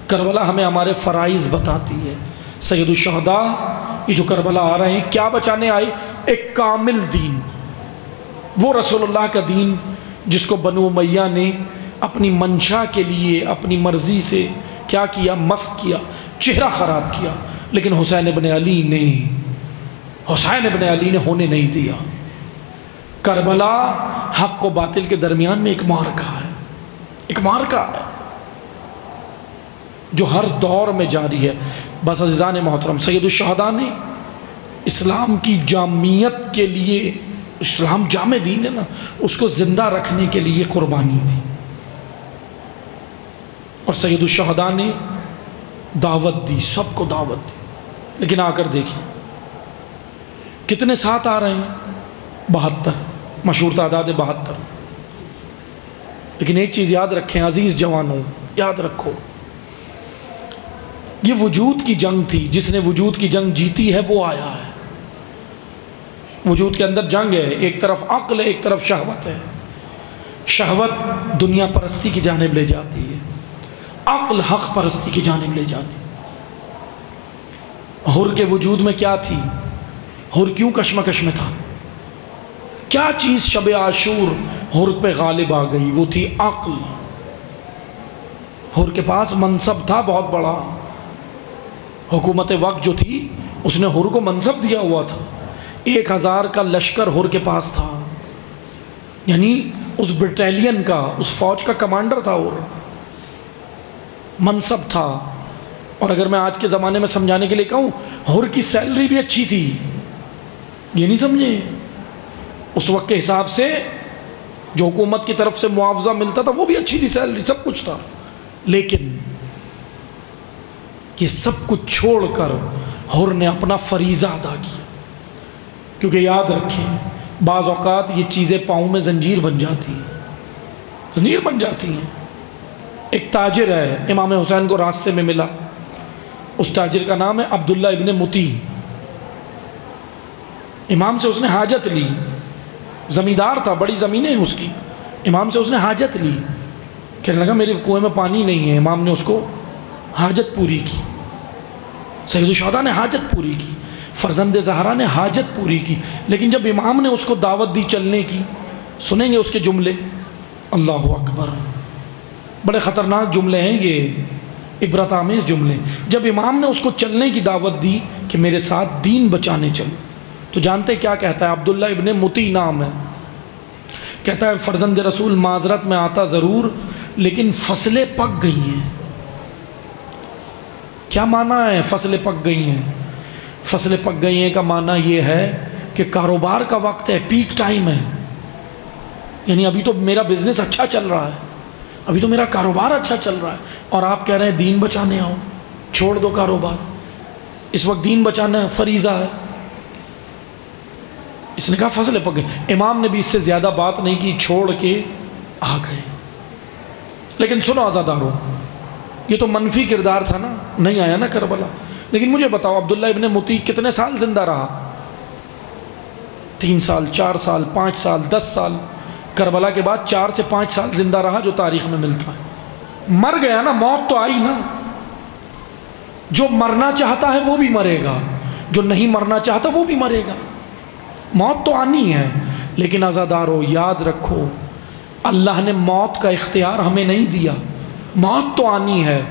کربلا ہمیں ہمارے فرائض بتاتی ہے۔ سید الشہداء یہ جو کربلا آ رہے ہیں کیا بچانے آئے؟ ایک کامل دین، وہ رسول اللہ کا دین جس کو بنو امیہ نے اپنی منشا کے لیے اپنی مرضی سے کیا کیا؟ مسخ کیا، چہرہ خراب کیا، لیکن حسین ابن علی نے ہونے نہیں دیا۔ کربلا حق و باطل کے درمیان میں ایک معرکہ ہے، ایک معرکہ ہے جو ہر دور میں جاری ہے۔ بس عزیزان محترم، سید الشہداء نے اسلام کی جامعیت کے لیے، اسلام جامع دین ہے نا، اس کو زندہ رکھنے کے لیے قربانی دی، اور سید الشہداء نے دعوت دی، سب کو دعوت دی۔ لیکن آ کر دیکھیں کتنے ساتھ آ رہے ہیں؟ 72، مشہور تعداد 72۔ لیکن ایک چیز یاد رکھیں عزیز جوانوں، یاد رکھو، یہ وجود کی جنگ تھی۔ جس نے وجود کی جنگ جیتی ہے وہ آیا ہے۔ وجود کے اندر جنگ ہے، ایک طرف عقل ہے، ایک طرف شہوت ہے۔ شہوت دنیا پرستی کی جانب لے جاتی ہے، عقل حق پرستی کی جانب لے جاتی ہے۔ حر کے وجود میں کیا تھی؟ حر کیوں کشمکش میں تھا؟ کیا چیز شب عاشور حر پہ غالب آ گئی؟ وہ تھی عقل۔ حر کے پاس منصب تھا بہت بڑا، حکومت وقت جو تھی اس نے حر کو منصب دیا ہوا تھا، 1000 کا لشکر حر کے پاس تھا، یعنی اس بٹیلین کا، اس فوج کا کمانڈر تھا حر، منصب تھا۔ اور اگر میں آج کے زمانے میں سمجھانے کے لیے کہوں، حر کی سیلری بھی اچھی تھی، یہ نہیں سمجھے؟ اس وقت کے حساب سے جو حکومت کی طرف سے معاوضہ ملتا تھا وہ بھی اچھی تھی، سیلری سب کچھ تھا۔ لیکن یہ سب کچھ چھوڑ کر حر نے اپنا فریضہ ادا کیا، کیونکہ یاد رکھیں بعض اوقات یہ چیزیں پاؤں میں زنجیر بن جاتی ہیں، زنجیر بن جاتی ہیں۔ ایک تاجر ہے، امام حسین کو راستے میں ملا، اس تاجر کا نام ہے عبداللہ ابن متی۔ امام سے اس نے حاجت لی، زمیندار تھا، بڑی زمینیں ہیں اس کی۔ امام سے اس نے حاجت لی، کہنے لگا میرے کنویں میں پانی نہیں ہے۔ امام نے اس کو حاجت پوری کی، سید الشہداء نے حاجت پوری کی، فرزند زہرا نے حاجت پوری کی۔ لیکن جب امام نے اس کو دعوت دی چلنے کی، سنیں گے اس کے جملے، اللہ اکبر، بڑے خطرناک جملے ہیں یہ۔ عبرت آمیز جملے. جب امام نے اس کو چلنے کی دعوت دی کہ میرے ساتھ دین بچانے چلو، تو جانتے کیا کہتا ہے؟ عبداللہ ابن مطی نام ہے. کہتا ہے فرزند رسول معذرت میں آتا ضرور، لیکن فصلیں پک گئی ہیں. کیا معنی ہے فصلیں پک گئی ہیں؟ فصلیں پک گئی ہیں کا معنی یہ ہے کہ کاروبار کا وقت ہے، پیک ٹائم ہے. یعنی ابھی تو میرا بزنس اچھا چل رہا ہے، ابھی تو میرا کاروبار اچھا چل رہا ہے، اور آپ کہہ رہے ہیں دین بچانے آؤ، چھوڑ دو کاروبار. اس وقت دین بچانا فریضہ ہے. اس نے کہا فصلیں پک گئی. امام نے بھی اس سے زیادہ بات نہیں کی، چھوڑ کے آ گئے. لیکن سنو عزادارو، یہ تو منفی کردار تھا نا، نہیں آیا نا کربلا. لیکن مجھے بتاؤ عبداللہ ابن مطی کتنے سال زندہ رہا؟ 3 سال، 4 سال، 5 سال، 10 سال. کربلا کے بعد 4 سے 5 سال زندہ رہا جو تاریخ میں ملتا ہے. مر گیا نا، موت تو آئی نا. جو مرنا چاہتا ہے وہ بھی مرے گا، جو نہیں مرنا چاہتا وہ بھی مرے گا. موت تو آنی ہے. لیکن عزادارو یاد رکھو، اللہ نے موت کا اختیار ہمیں نہیں دیا. موت تو آنی ہے،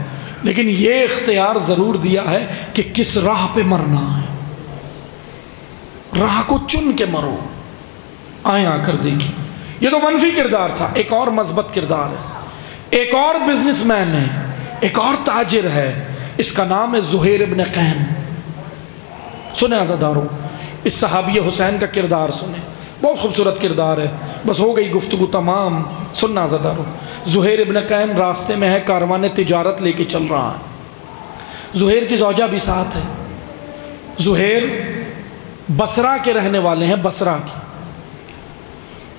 لیکن یہ اختیار ضرور دیا ہے کہ کس راہ پہ مرنا ہے. راہ کو چن کے مرو. آئیں آ کر دیکھیں. یہ تو منفی کردار تھا. ایک اور مثبت کردار ہے، ایک اور بزنس مین ہے، ایک اور تاجر ہے. اس کا نام ہے زہیر ابن قین. سنیں عزادارو، اس صحابی حسین کا کردار سنیں، بہت خوبصورت کردار ہے. بس ہو گئی گفتگو تمام. سننا عزادارو، زہیر ابن قین راستے میں ہے، کاروان تجارت لے کے چل رہا ہے. زہیر کی زوجہ بھی ساتھ ہے. زہیر بصرہ کے رہنے والے ہیں، بصرہ کے.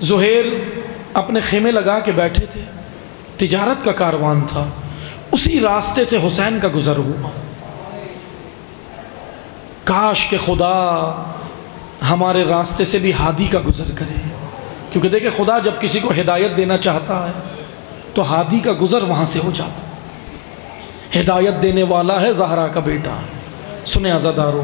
زہیر اپنے خیمے لگا کے بیٹھے تھے، تجارت کا کاروان تھا. اسی راستے سے حسین کا گزر ہوا. کاش کہ خدا ہمارے راستے سے بھی ہادی کا گزر کرے. کیونکہ دیکھیں خدا جب کسی کو ہدایت دینا چاہتا ہے تو ہادی کا گزر وہاں سے ہو جاتا. ہدایت دینے والا ہے زہرا کا بیٹا. سنیں عزادارو،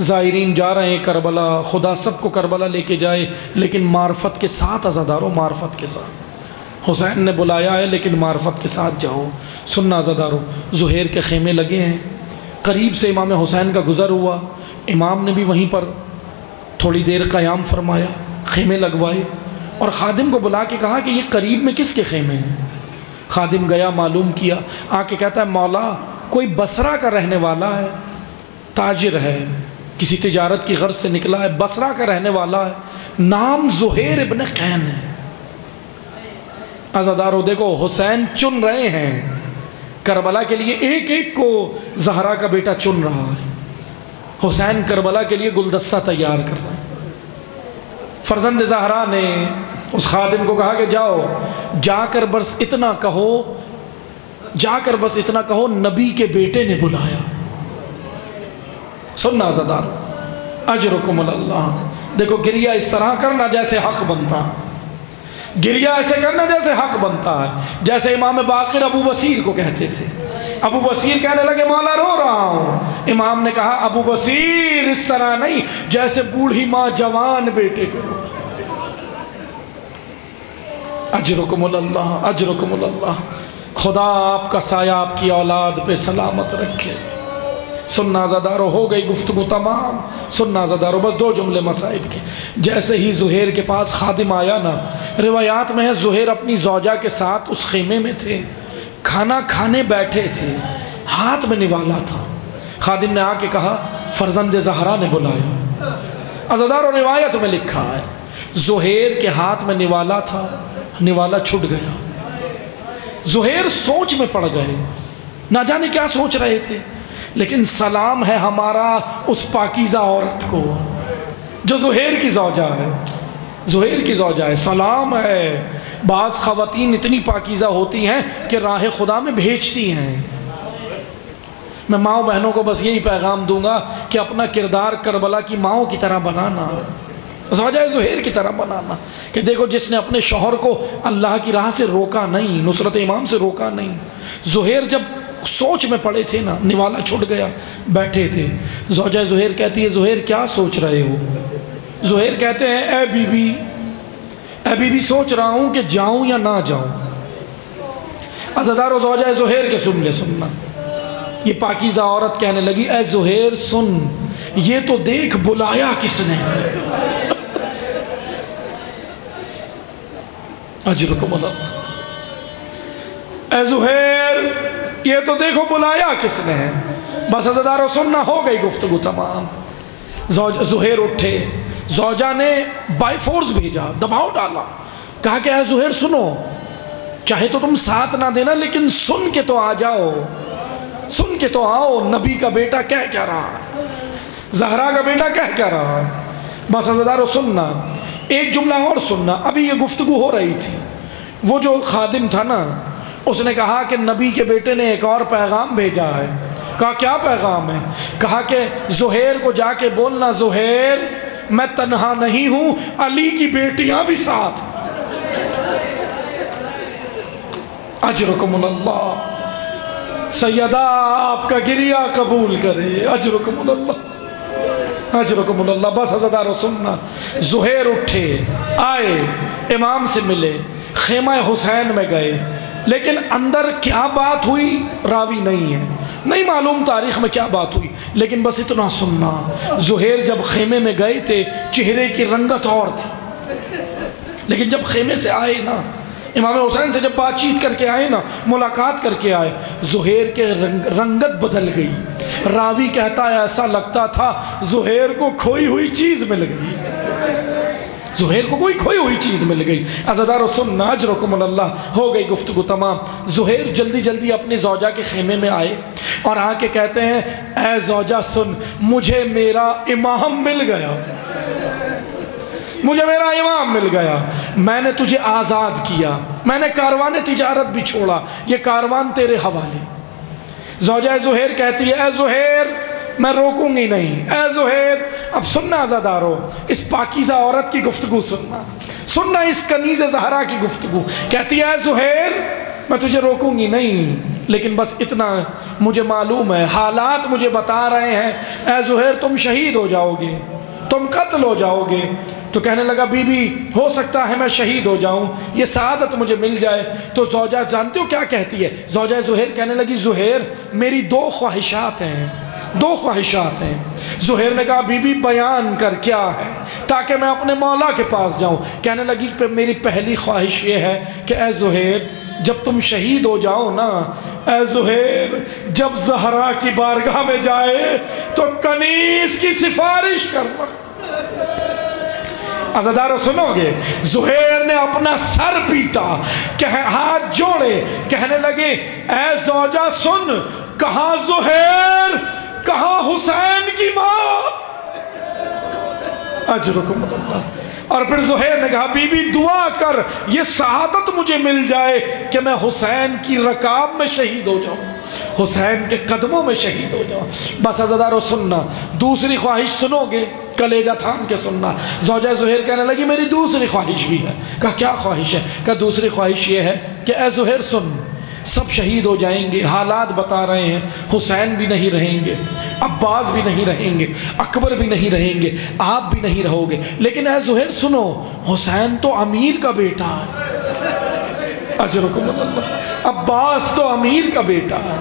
زائرین جا رہے ہیں کربلا، خدا سب کو کربلا لے کے جائے، لیکن معرفت کے ساتھ عزادارو، معرفت کے ساتھ. حسین نے بلایا ہے لیکن معرفت کے ساتھ جاؤ. سننا عزادارو، زہیر کے خیمے لگے ہیں، قریب سے امام حسین کا گزر ہوا. امام نے بھی وہیں پر تھوڑی دیر قیام فرمایا، خیمے لگوائے، اور خادم کو بلا کے کہا کہ یہ قریب میں کس کے خیمے ہیں؟ خادم گیا، معلوم کیا، آ کے کہتا ہے مولا کوئی بصرہ کا رہنے والا ہے، تاجر ہے، کسی تجارت کی غرض سے نکلا ہے، بصرہ کا رہنے والا ہے، نام زہیر ابن قین ہے. عزادارو دیکھو حسین چن رہے ہیں کربلا کے لیے، ایک ایک کو زہرا کا بیٹا چن رہا ہے. حسین کربلا کے لیے گلدستہ تیار کر رہا ہے. فرزند زہرا نے اس خادم کو کہا کہ جاؤ، جا کر بس اتنا کہو نبی کے بیٹے نے بلایا. سننا عزادارو، اجرکم اللہ. دیکھو گریہ اس طرح کرنا جیسے حق بنتا، گریہ ایسے کرنا جیسے حق بنتا ہے. جیسے امام باقر ابو بصیر کو کہتے تھے. ابو بصیر کہنے لگے مولا رو رہا ہوں. امام نے کہا ابو بصیر اس طرح نہیں، جیسے بوڑھی ماں جوان بیٹے کو روتی. اجرکم اللہ، اجرکم اللہ. خدا آپ کا سایہ آپ کی اولاد پہ سلامت رکھے. سننا عزادارو، ہو گئی گفتگو تمام. سننا عزادارو، بس 2 جملے مصائب کے. جیسے ہی زہیر کے پاس خادم آیا نا، روایات میں ہے زہیر اپنی زوجہ کے ساتھ اس خیمے میں تھے، کھانا کھانے بیٹھے تھے، ہاتھ میں نوالا تھا. خادم نے آ کے کہا فرزند زہرا نے بلایا. عزادارو روایت میں لکھا ہے زہیر کے ہاتھ میں نوالا تھا، نوالا چھٹ گیا. زہیر سوچ میں پڑ گئے، نہ جانے کیا سوچ رہے تھے. لیکن سلام ہے ہمارا اس پاکیزہ عورت کو جو زہیر کی زوجہ ہے. زہیر کی زوجہ ہے، سلام ہے. بعض خواتین اتنی پاکیزہ ہوتی ہیں کہ راہ خدا میں بھیجتی ہیں. میں ماؤں بہنوں کو بس یہی پیغام دوں گا کہ اپنا کردار کربلا کی ماؤں کی طرح بنانا، زوجہ زہیر کی طرح بنانا. کہ دیکھو جس نے اپنے شوہر کو اللہ کی راہ سے روکا نہیں، نصرت امام سے روکا نہیں. زہیر جب سوچ میں پڑے تھے نا، نوالا چھٹ گیا، بیٹھے تھے. زوجہ زہیر کہتی ہے زہیر کیا سوچ رہے ہو؟ زہیر کہتے ہیں اے بی بی سوچ رہا ہوں کہ جاؤں یا نہ جاؤں. عزادارو زوجہ زہیر کے سن لے، سننا یہ پاکیزہ عورت کہنے لگی اے زہیر سن، یہ تو دیکھ بلایا کس نے؟ اجرکم اللہ، اے زہیر یہ تو دیکھو بلایا کس نے ہے؟ بس عزیزدارو سننا ہو گئی گفتگو تمام۔ زہیر اٹھے، زوجہ نے بائی فورس بھیجا، دباؤ ڈالا، کہا کہ اے زہیر سنو، چاہے تو تم ساتھ نہ دینا لیکن سن کے تو آ جاؤ، سن کے تو آؤ، نبی کا بیٹا کہہ کیا رہا ہے، زہرا کا بیٹا کہہ رہا ہے۔ بس عزیزدارو سننا، ایک جملہ اور سننا۔ ابھی یہ گفتگو ہو رہی تھی، وہ جو خادم تھا نا، اس نے کہا کہ نبی کے بیٹے نے ایک اور پیغام بھیجا ہے۔ کہا کیا پیغام ہے؟ کہا کہ زہیر کو جا کے بولنا، زہیر میں تنہا نہیں ہوں، علی کی بیٹیاں بھی ساتھ۔ اجرکم اللہ، سیدہ آپ کا گریہ قبول کرے، اجرکم اللہ، اجرکم اللہ۔ بس عزیزدارو سننا، زہیر اٹھے، آئے، امام سے ملے، خیمہ حسین میں گئے، لیکن اندر کیا بات ہوئی راوی نہیں ہے، نہیں معلوم تاریخ میں کیا بات ہوئی، لیکن بس اتنا سننا، زہیر جب خیمے میں گئے تھے چہرے کی رنگت اور تھی، لیکن جب خیمے سے آئے نا، امام حسین سے جب بات چیت کر کے آئے نا، ملاقات کر کے آئے، زہیر کے رنگت بدل گئی۔ راوی کہتا ہے ایسا لگتا تھا زہیر کو کھوئی ہوئی چیز مل گئی، زہیر کو کوئی کھوئی ہوئی چیز مل گئی۔ عزیزدارو سننا، اجرکم اللہ، ہو گئی گفتگو تمام۔ زہیر جلدی جلدی اپنی زوجہ کے خیمے میں آئے اور آ کے کہتے ہیں اے زوجہ سن، مجھے میرا امام مل گیا، مجھے میرا امام مل گیا، میں نے تجھے آزاد کیا، میں نے کاروان تجارت بھی چھوڑا، یہ کاروان تیرے حوالے۔ زوجہ زہیر کہتی ہے اے زہیر میں روکوں گی نہیں، اے زہیر۔ اب سننا عزیزدارو، اس پاکیزہ عورت کی گفتگو سننا، سننا اس کنیز زہرا کی گفتگو۔ کہتی ہے اے زہیر میں تجھے روکوں گی نہیں، لیکن بس اتنا مجھے معلوم ہے، حالات مجھے بتا رہے ہیں اے زہیر تم شہید ہو جاؤ گے، تم قتل ہو جاؤ گے۔ تو کہنے لگا بی بی ہو سکتا ہے میں شہید ہو جاؤں، یہ سعادت مجھے مل جائے۔ تو زوجہ جانتے ہو کیا کہتی ہے؟ زوجہ زہیر کہنے لگی زہیر میری دو خواہشات ہیں، دو خواہشات ہیں۔ زہیر نے کہا بی بی بیان کر کیا ہے تاکہ میں اپنے مولا کے پاس جاؤں۔ کہنے لگی میری پہلی خواہش یہ ہے کہ اے زہیر جب تم شہید ہو جاؤ نا، اے زہیر جب زہرا کی بارگاہ میں جائے تو کنیز کی سفارش کرنا۔ عزیزدارو سنو گے، زہیر نے اپنا سر پیٹا، ہاتھ جوڑے، کہنے لگے اے زوجہ سن، کہاں زہیر، کہاں حسین کی ماں؟ اجرکم اللہ۔ اور پھر زہیر نے کہا بی بی دعا کر یہ سعادت مجھے مل جائے کہ میں حسین کی رکاب میں شہید ہو جاؤں، حسین کے قدموں میں شہید ہو جاؤں۔ بس عزیزدارو سننا، دوسری خواہش سنو گے، کلیجہ تھام کے سننا۔ زوجہ زہیر کہنے لگی میری دوسری خواہش بھی ہے۔ کہا کیا خواہش ہے؟ کہا دوسری خواہش یہ ہے کہ اے زہیر سن، سب شہید ہو جائیں گے، حالات بتا رہے ہیں، حسین بھی نہیں رہیں گے، عباس بھی نہیں رہیں گے، اکبر بھی نہیں رہیں گے، آپ بھی نہیں رہو گے، لیکن اے زہیر سنو، حسین تو امیر کا بیٹا ہے، اجرکم اللہ، عباس تو امیر کا بیٹا ہے،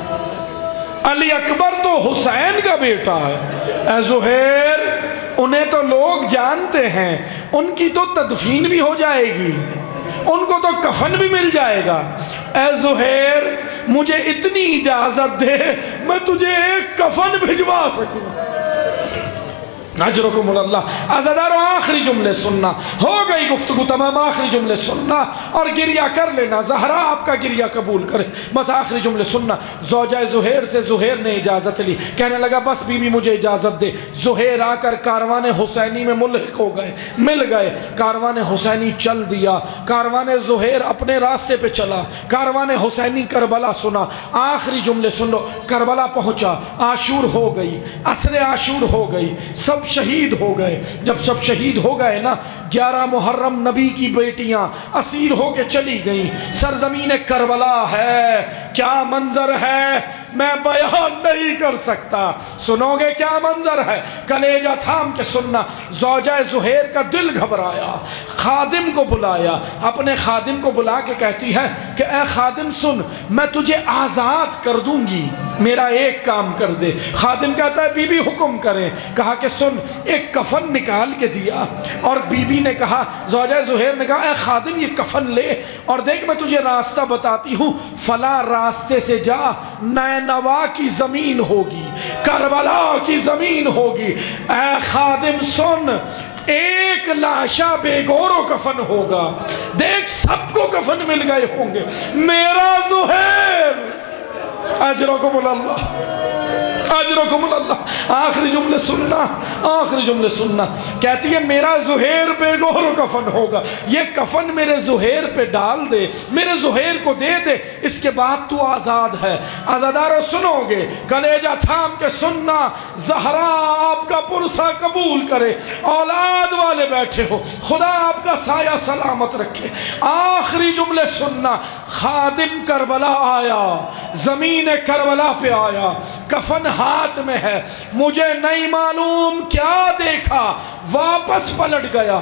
علی اکبر تو حسین کا بیٹا ہے، اے زہیر انہیں تو لوگ جانتے ہیں، ان کی تو تدفین بھی ہو جائے گی، ان کو تو کفن بھی مل جائے گا، اے زہیر مجھے اتنی اجازت دے میں تجھے ایک کفن بھجوا سکوں۔ اجرکم اللہ۔ عزیزدارو آخری جملے سننا، ہو گئی گفتگو تمام، آخری جملے سننا اور گریہ کر لینا، زہرا آپ کا گریہ قبول کرے، بس آخری جملے سننا۔ زوجہ زہیر سے زہیر نے اجازت لی، کہنے لگا بس بی بی مجھے اجازت دے۔ زہیر آ کر کاروان حسینی میں ملحق ہو گئے، مل گئے، کاروان حسینی چل دیا، کاروان زہیر اپنے راستے پہ چلا، کاروان حسینی کربلا سنا۔ آخری جملے سن لو، کربلا پہنچا، عاشور ہو گئی، عصر عاشور ہو گئی، سب شہید ہو گئے۔ جب سب شہید ہو گئے نا، 11 محرم نبی کی بیٹیاں اسیر ہو کے چلی گئیں، سرزمین کربلا ہے، کیا منظر ہے میں بیان نہیں کر سکتا۔ سنو گے کیا منظر ہے، کلیجہ تھام کے سننا۔ زوجہ زہیر کا دل گھبرایا، خادم کو بلایا، اپنے خادم کو بلا کے کہتی ہے کہ اے خادم سن، میں تجھے آزاد کر دوں گی، میرا ایک کام کر دے۔ خادم کہتا ہے بی بی حکم کریں۔ کہا کہ سن، ایک کفن نکال کے دیا، اور بی بی نے کہا، زوجہ زہیر نے کہا اے خادم یہ کفن لے اور دیکھ میں تجھے راستہ بتاتی ہوں، فلاں راستے سے جا، نینوا کی زمین ہوگی، کربلا کی زمین ہوگی۔ اے خادم سن، ایک لاشا بے گور و کفن ہوگا، دیکھ سب کو کفن مل گئے ہوں گے، میرا زہیر اجرکم اللہ، اجرکم اللہ۔ آخری جملے سننا، آخری جملے سننا۔ کہتی ہے میرا زہیر بے گور و کفن ہوگا، یہ کفن میرے زہیر پہ ڈال دے، میرے زہیر کو دے دے، اس کے بعد تو آزاد ہے۔ عزادارو سنو گے، کلیجہ تھام کے سننا۔ زہرا آپ کا پرسہ قبول کرے، اولاد والے بیٹھے ہو، خدا آپ کا سایہ سلامت رکھے۔ آخری جملے سننا۔ خادم کربلا آیا، زمین کربلا پہ آیا، کفن ہاتھ میں ہے، مجھے نہیں معلوم کیا دیکھا، واپس پلٹ گیا۔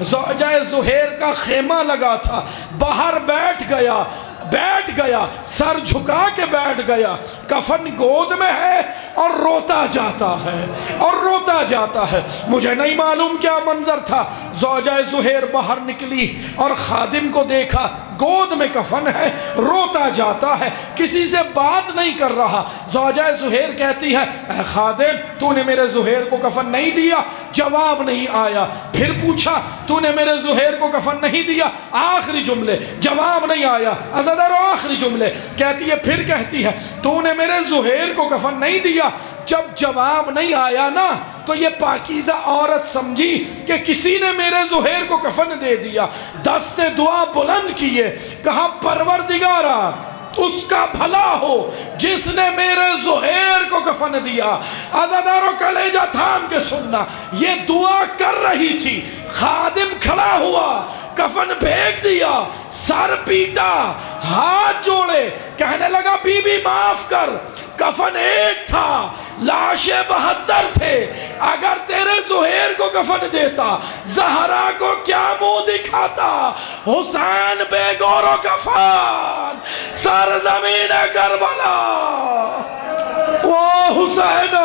زوجہ زہیر کا خیمہ لگا تھا، باہر بیٹھ گیا، سر جھکا کے بیٹھ گیا، کفن گود میں ہے اور روتا جاتا ہے، مجھے نہیں معلوم کیا منظر تھا۔ زوجہ زہیر باہر نکلی اور خادم کو دیکھا، گود میں کفن ہے، روتا جاتا ہے، کسی سے بات نہیں کر رہا۔ زوجہ زہیر کہتی ہے اے خادم تو نے میرے زہیر کو کفن نہیں دیا، جواب نہیں آیا۔ پھر پوچھا تو نے میرے زہیر کو کفن نہیں دیا، آخری جملے، جواب نہیں آیا۔ عزادارو آخری جملے، کہتی ہے پھر کہتی ہے تو نے میرے زہیر کو کفن نہیں دیا۔ جب جواب نہیں آیا نا تو یہ پاکیزہ عورت سمجھی کہ کسی نے میرے زہیر کو کفن دے دیا، دست دعا بلند کیے، کہا پروردگارا اس کا بھلا ہو جس نے میرے زہیر کو کفن دیا۔ عزادارو کلیجہ تھام کے سننا، یہ دعا کر رہی تھی، خادم کھڑا ہوا، کفن پھینک دیا، سر پیٹا، ہاتھ جوڑے، کہنے لگا بی بی معاف کر، کفن ایک تھا، لاشیں 72 تھے، اگر تیرے زہیر کو کفن دیتا، زہرا کو کیا منہ دکھاتا؟ حسین بے گور و کفن، سرزمین کربلا، وہ حسین۔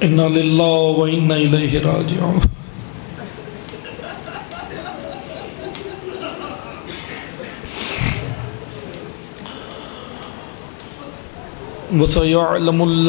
اِنَّا لِلَّهِ وَإِنَّا إِلَيْهِ رَاجِعُونَ۔ وَسَيَعْلَمُ